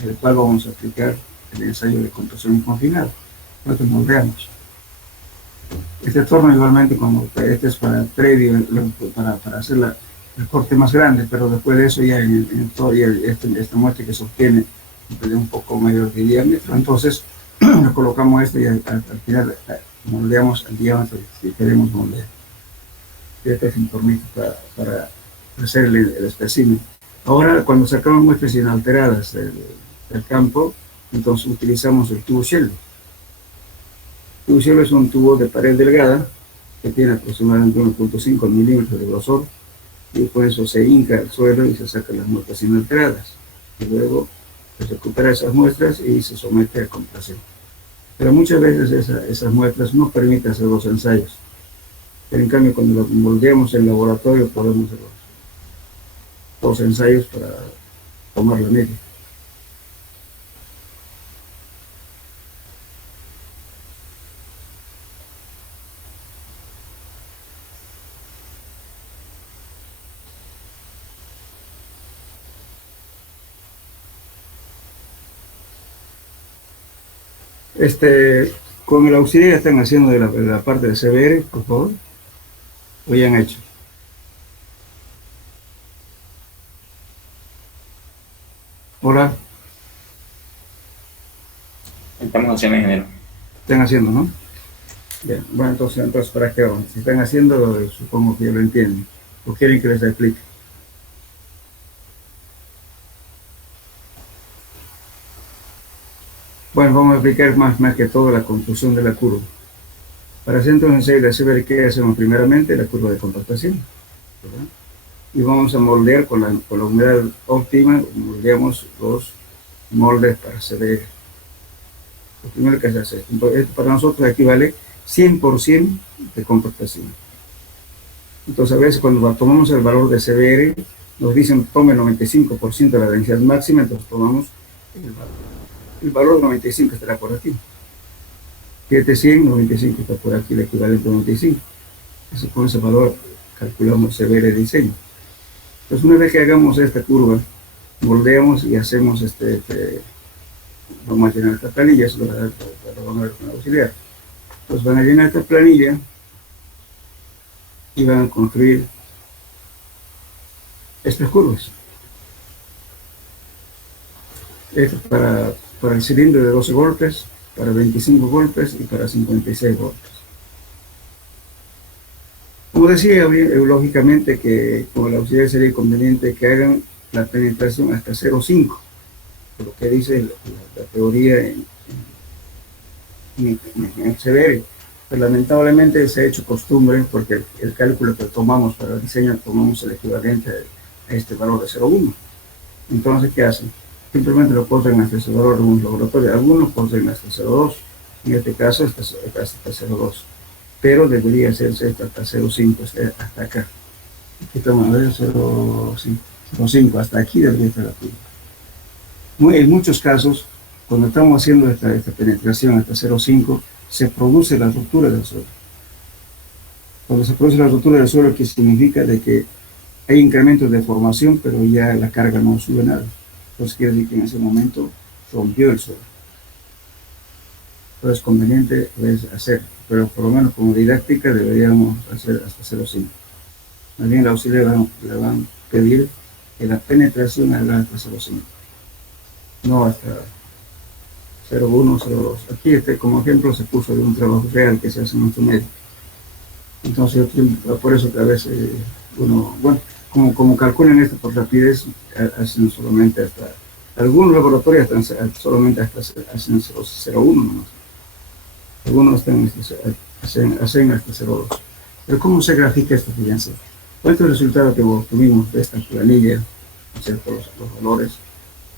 en el cual vamos a aplicar el ensayo de compresión confinada. Lo que moldeamos. Este torno igualmente como este es para previo, para hacer el corte más grande, pero después de eso ya esta muestra que se obtiene de un poco mayor de diámetro, entonces lo colocamos esto y al final moldeamos el diámetro si queremos moldear. Este es un tornillo para hacer el espécimen. Ahora, cuando sacamos muestras inalteradas del campo, entonces utilizamos el tubo Shell. El tubo Shell es un tubo de pared delgada que tiene aproximadamente 1.5 milímetros de grosor y con eso se hinca al suelo y se sacan las muestras inalteradas. Y luego se recupera esas muestras y se somete a compresión. Pero muchas veces esas muestras no permiten hacer los ensayos. Pero en cambio, cuando lo moldeamos en laboratorio, podemos hacer los ensayos para tomar la media. Con el auxiliar están haciendo de la parte de CBR, por favor. ¿O ya han hecho? Hola. Estamos haciendo, ingeniero. Están haciendo, ¿no? Bien. Bueno, entonces ¿para qué vamos? Si están haciendo, supongo que ya lo entienden. ¿O quieren que les explique? Bueno, vamos a explicar más que todo la construcción de la curva. Para hacer entonces el CBR, ¿qué hacemos? Primeramente, la curva de compactación, ¿verdad? Y vamos a moldear con la humedad óptima, moldeamos los moldes para CBR. Lo primero que se hace, esto para nosotros equivale 100% de compactación. Entonces a veces cuando tomamos el valor de CBR, nos dicen tome 95% de la densidad máxima, entonces tomamos el valor 95 estará por aquí. 700, 95 está por aquí, el equivalente a 95. Entonces, con ese valor calculamos CBR de diseño. Entonces una vez que hagamos esta curva, moldeamos y hacemos vamos a llenar esta planilla, eso lo vamos a ver con el auxiliar. Entonces van a llenar esta planilla y van a construir estas curvas. Esto para el cilindro de 12 golpes, para 25 golpes y para 56 golpes. Como decía, lógicamente que con el auxiliar sería conveniente que hagan la penetración hasta 0,5, por lo que dice la teoría en CBR. Pero lamentablemente se ha hecho costumbre porque el cálculo que tomamos para el diseño tomamos el equivalente a este valor de 0,1. Entonces, ¿qué hacen? Simplemente lo ponen hasta ese valor en un laboratorio. Algunos ponen hasta 0,2, en este caso hasta 0,2. Pero debería hacerse hasta 0,5, hasta acá. Aquí estamos a ver 0,5, hasta aquí debería estar la curva. En muchos casos, cuando estamos haciendo esta penetración hasta 0,5, se produce la ruptura del suelo. Cuando se produce la ruptura del suelo, ¿qué significa? De que hay incrementos de formación, pero ya la carga no sube nada. Entonces quiere decir que en ese momento rompió el suelo. Entonces es conveniente hacer, pero por lo menos como didáctica deberíamos hacer hasta 0,5. Más bien el auxiliar le van a pedir que la penetración haga hasta 0,5, no hasta 0,1, 0,2. Aquí como ejemplo se puso de un trabajo real que se hace en nuestro medio. Entonces por eso que a veces uno, bueno, como calculan esto por rapidez, hacen solamente hasta, algunos laboratorios solamente hasta hacen 0,1 nomás. Algunos hacen hasta 0,2. Pero ¿cómo se grafica esto, fíjense? Este es el resultado que obtuvimos de esta planilla, ¿cierto? Los valores.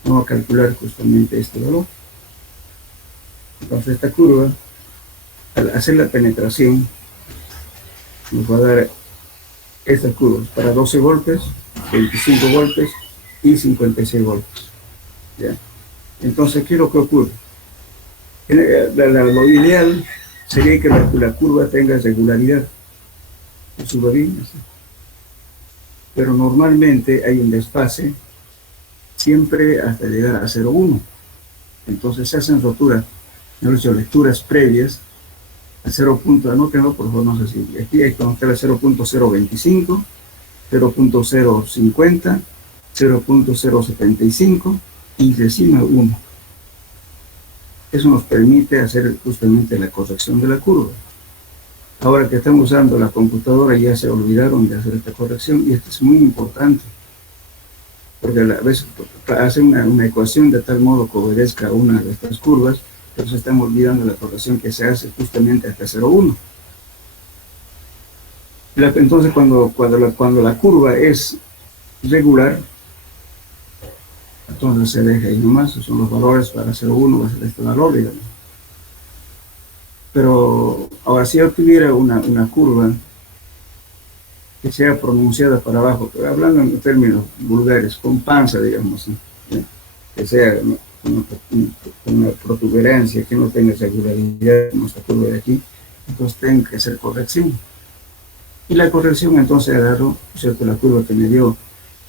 Vamos a calcular justamente este valor. Entonces esta curva, al hacer la penetración, nos va a dar estas curvas para 12 golpes, 25 golpes y 56 voltios. ¿Ya? Entonces, ¿qué es lo que ocurre? Lo ideal sería que la curva tenga regularidad, que suba bien, así. Pero normalmente hay un desfase siempre hasta llegar a 0,1. Entonces se hacen roturas, mejor dicho, lecturas previas a 0. Anótenlo, por favor, no sé si aquí hay que anotar el 0.025, 0.050, 0.075 y decima 1. Eso nos permite hacer justamente la corrección de la curva. Ahora que estamos usando la computadora ya se olvidaron de hacer esta corrección y esto es muy importante porque a veces hacen una ecuación de tal modo que obedezca a una de estas curvas, pero se están olvidando de la corrección que se hace justamente hasta 0,1. Entonces cuando la curva es regular, entonces se deja ahí nomás, esos son los valores para 0,1, va a ser este valor, digamos. Pero ahora si yo tuviera una curva que sea pronunciada para abajo, pero hablando en términos vulgares, con panza, digamos, ¿sí? Que sea una protuberancia, que no tenga regularidad, como esta curva de aquí, entonces tengo que hacer corrección. Y la corrección entonces agarro, ¿cierto?, la curva que me dio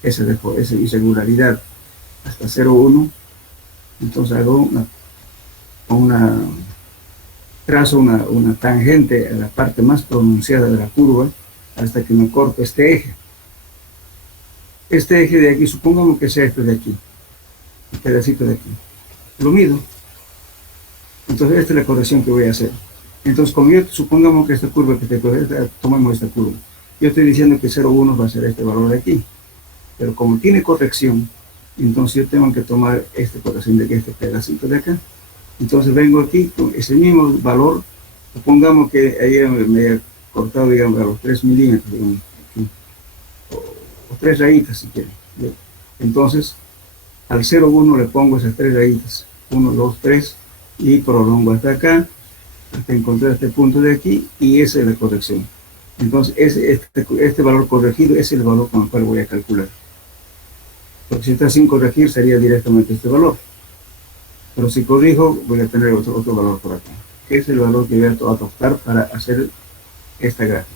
esa irregularidad hasta 0,1, entonces hago trazo una tangente a la parte más pronunciada de la curva hasta que me corto este eje. Este eje de aquí, supongamos que sea este de aquí, el pedacito de aquí. Lo mido. Entonces esta es la corrección que voy a hacer. Entonces, como yo, supongamos que esta curva que te corre, tomemos esta curva. Yo estoy diciendo que 0,1 va a ser este valor de aquí. Pero como tiene corrección, entonces yo tengo que tomar esta corrección de este pedacito de acá. Entonces vengo aquí con ese mismo valor, supongamos que ahí me haya cortado, digamos, a los 3 milímetros, digamos, aquí, o 3 rayitas si quieren. Entonces, al 0,1 le pongo esas 3 rayitas, 1, 2, 3, y prolongo hasta acá, hasta encontrar este punto de aquí, y esa es la corrección. Entonces, este valor corregido es el valor con el cual voy a calcular. Porque si está sin corregir, sería directamente este valor. Pero si corrijo, voy a tener otro valor por acá, que es el valor que voy a adoptar para hacer esta gráfica.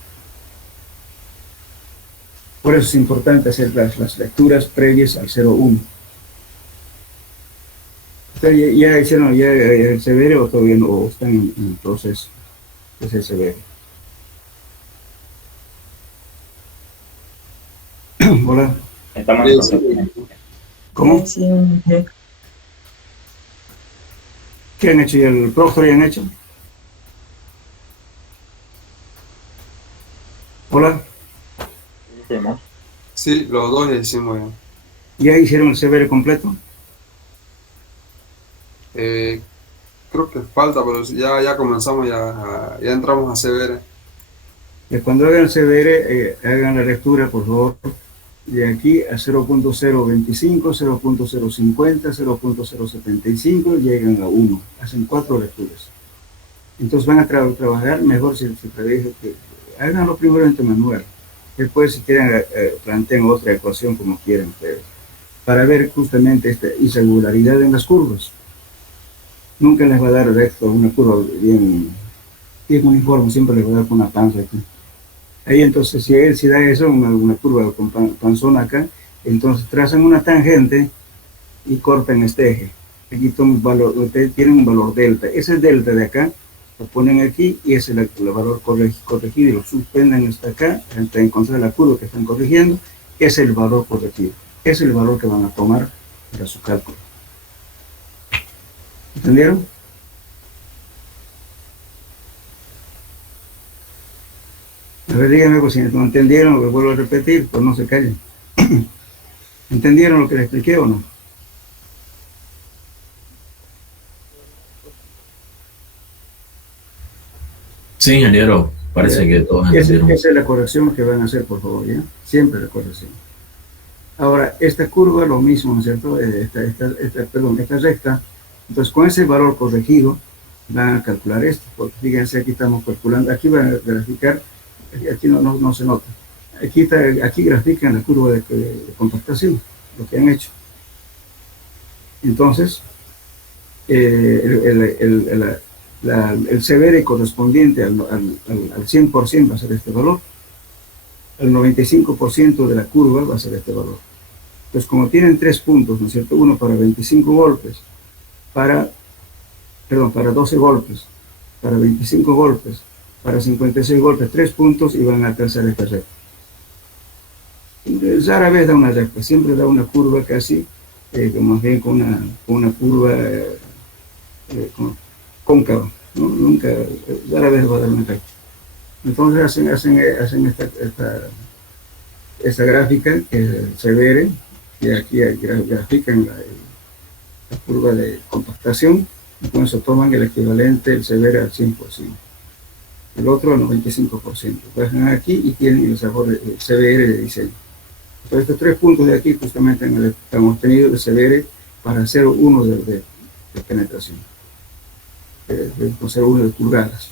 Por eso es importante hacer las lecturas previas al 0,1. ¿Ustedes ya hicieron el CBR o todavía no, o están en el proceso? ¿Qué es el CBR? Hola. Estamos en proceso. ¿Cómo? ¿Qué han hecho? ¿Y el Proctor ya han hecho? Hola. Sí, los dos ya hicimos ya. ¿Ya hicieron el CBR completo? Creo que falta, pero ya comenzamos, ya entramos a CBR. Cuando hagan el CBR, hagan la lectura, por favor, de aquí a 0.025, 0.050, 0.075, llegan a 1. Hacen 4 lecturas. Entonces van a trabajar mejor si que háganlo primeramente manual. Después, si quieren, planteen otra ecuación como quieran ustedes, para ver justamente esta irregularidad en las curvas. Nunca les va a dar recto una curva bien uniforme, siempre les va a dar con una panza aquí. Ahí entonces, si da eso, una curva con panzón acá, entonces trazan una tangente y cortan este eje. Aquí tienen un valor delta. Ese delta de acá lo ponen aquí y ese es el valor corregido y lo suspenden hasta acá, hasta encontrar la curva que están corrigiendo. Ese es el valor corregido. Ese es el valor que van a tomar para su cálculo. ¿Entendieron? A ver, díganme, pues, si no entendieron, lo vuelvo a repetir, pues no se callen. ¿Entendieron lo que les expliqué o no? Sí, ingeniero, parece que todos entendieron. Esa es la corrección que van a hacer, por favor, ¿ya? Siempre la corrección. Ahora, esta curva, lo mismo, ¿no es cierto? Esta recta. Entonces, con ese valor corregido, van a calcular esto. Porque fíjense, aquí estamos calculando, aquí van a graficar, aquí no se nota. Aquí grafican la curva de compactación. lo que han hecho. Entonces, el CBR correspondiente al 100% va a ser este valor, al 95% de la curva va a ser este valor. Entonces, como tienen 3 puntos, ¿no es cierto? Uno para 25 golpes, para 12 golpes, para 25 golpes, para 56 golpes, 3 puntos y van a alcanzar esta recta. Rara vez da una recta, siempre da una curva casi, más bien con una curva cóncava, ¿no? Nunca, rara vez va a dar una recta. Entonces hacen esta gráfica que se ve, que aquí grafican la curva de compactación, y con eso toman el equivalente, el CBR al 100%, el otro al 95%. Bajan aquí y tienen el CBR de diseño. Entonces estos 3 puntos de aquí justamente hemos tenido el CBR para 0,1 de penetración, con 0,1 de pulgadas.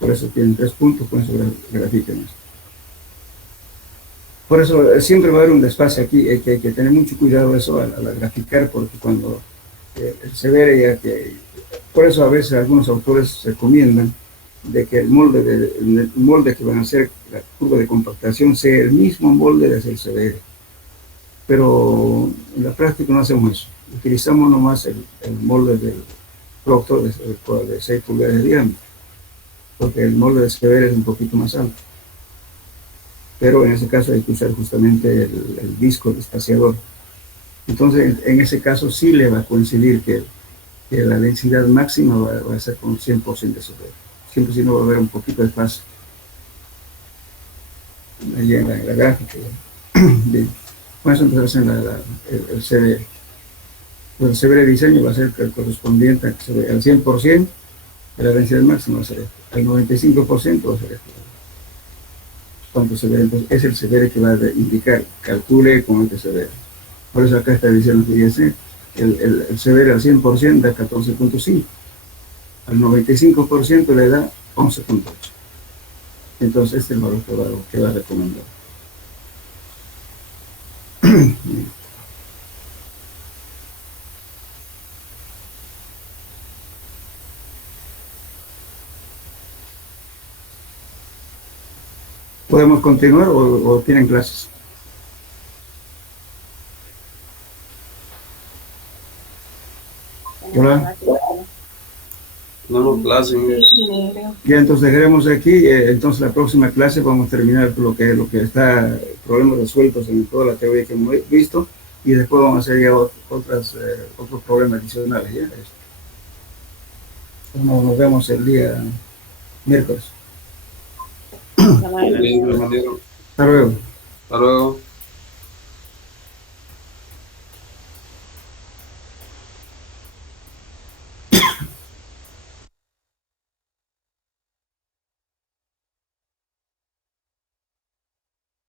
Por eso tienen 3 puntos, por eso grafican esto. Por eso siempre va a haber un desfase aquí, hay que tener mucho cuidado eso al graficar, porque cuando el CBR ya que... Por eso a veces algunos autores recomiendan de que el molde que van a hacer la curva de compactación sea el mismo molde desde el CBR. Pero en la práctica no hacemos eso. Utilizamos nomás el molde del Proctor de 6 pulgadas de diámetro, porque el molde de CBR es un poquito más alto. Pero en ese caso hay que usar justamente el disco, el espaciador. Entonces, en ese caso sí le va a coincidir que la densidad máxima va a ser con 100% de CBR. Siempre si no va a haber un poquito de espacio. Ahí en la gráfica. Bien. Con eso entonces hacen el CBR. Pues el CBR diseño va a ser el correspondiente al 100% de la densidad máxima va a ser esto. Al 95% va a ser esto. ¿Cuánto CBR? Entonces es el CBR que va a indicar, calcule con este CBR. Por eso acá está diciendo, fíjense, el CBR al 100% da 14.5, al 95% le da 11.8. Entonces este es el valor que va a recomendar. ¿Podemos continuar o tienen clases? Hola. No, clase. Ya entonces dejaremos aquí, entonces la próxima clase vamos a terminar lo que está, problemas resueltos en toda la teoría que hemos visto, y después vamos a hacer ya otros problemas adicionales. ¿Ya? Nos vemos el día miércoles. Hasta luego. Hasta luego.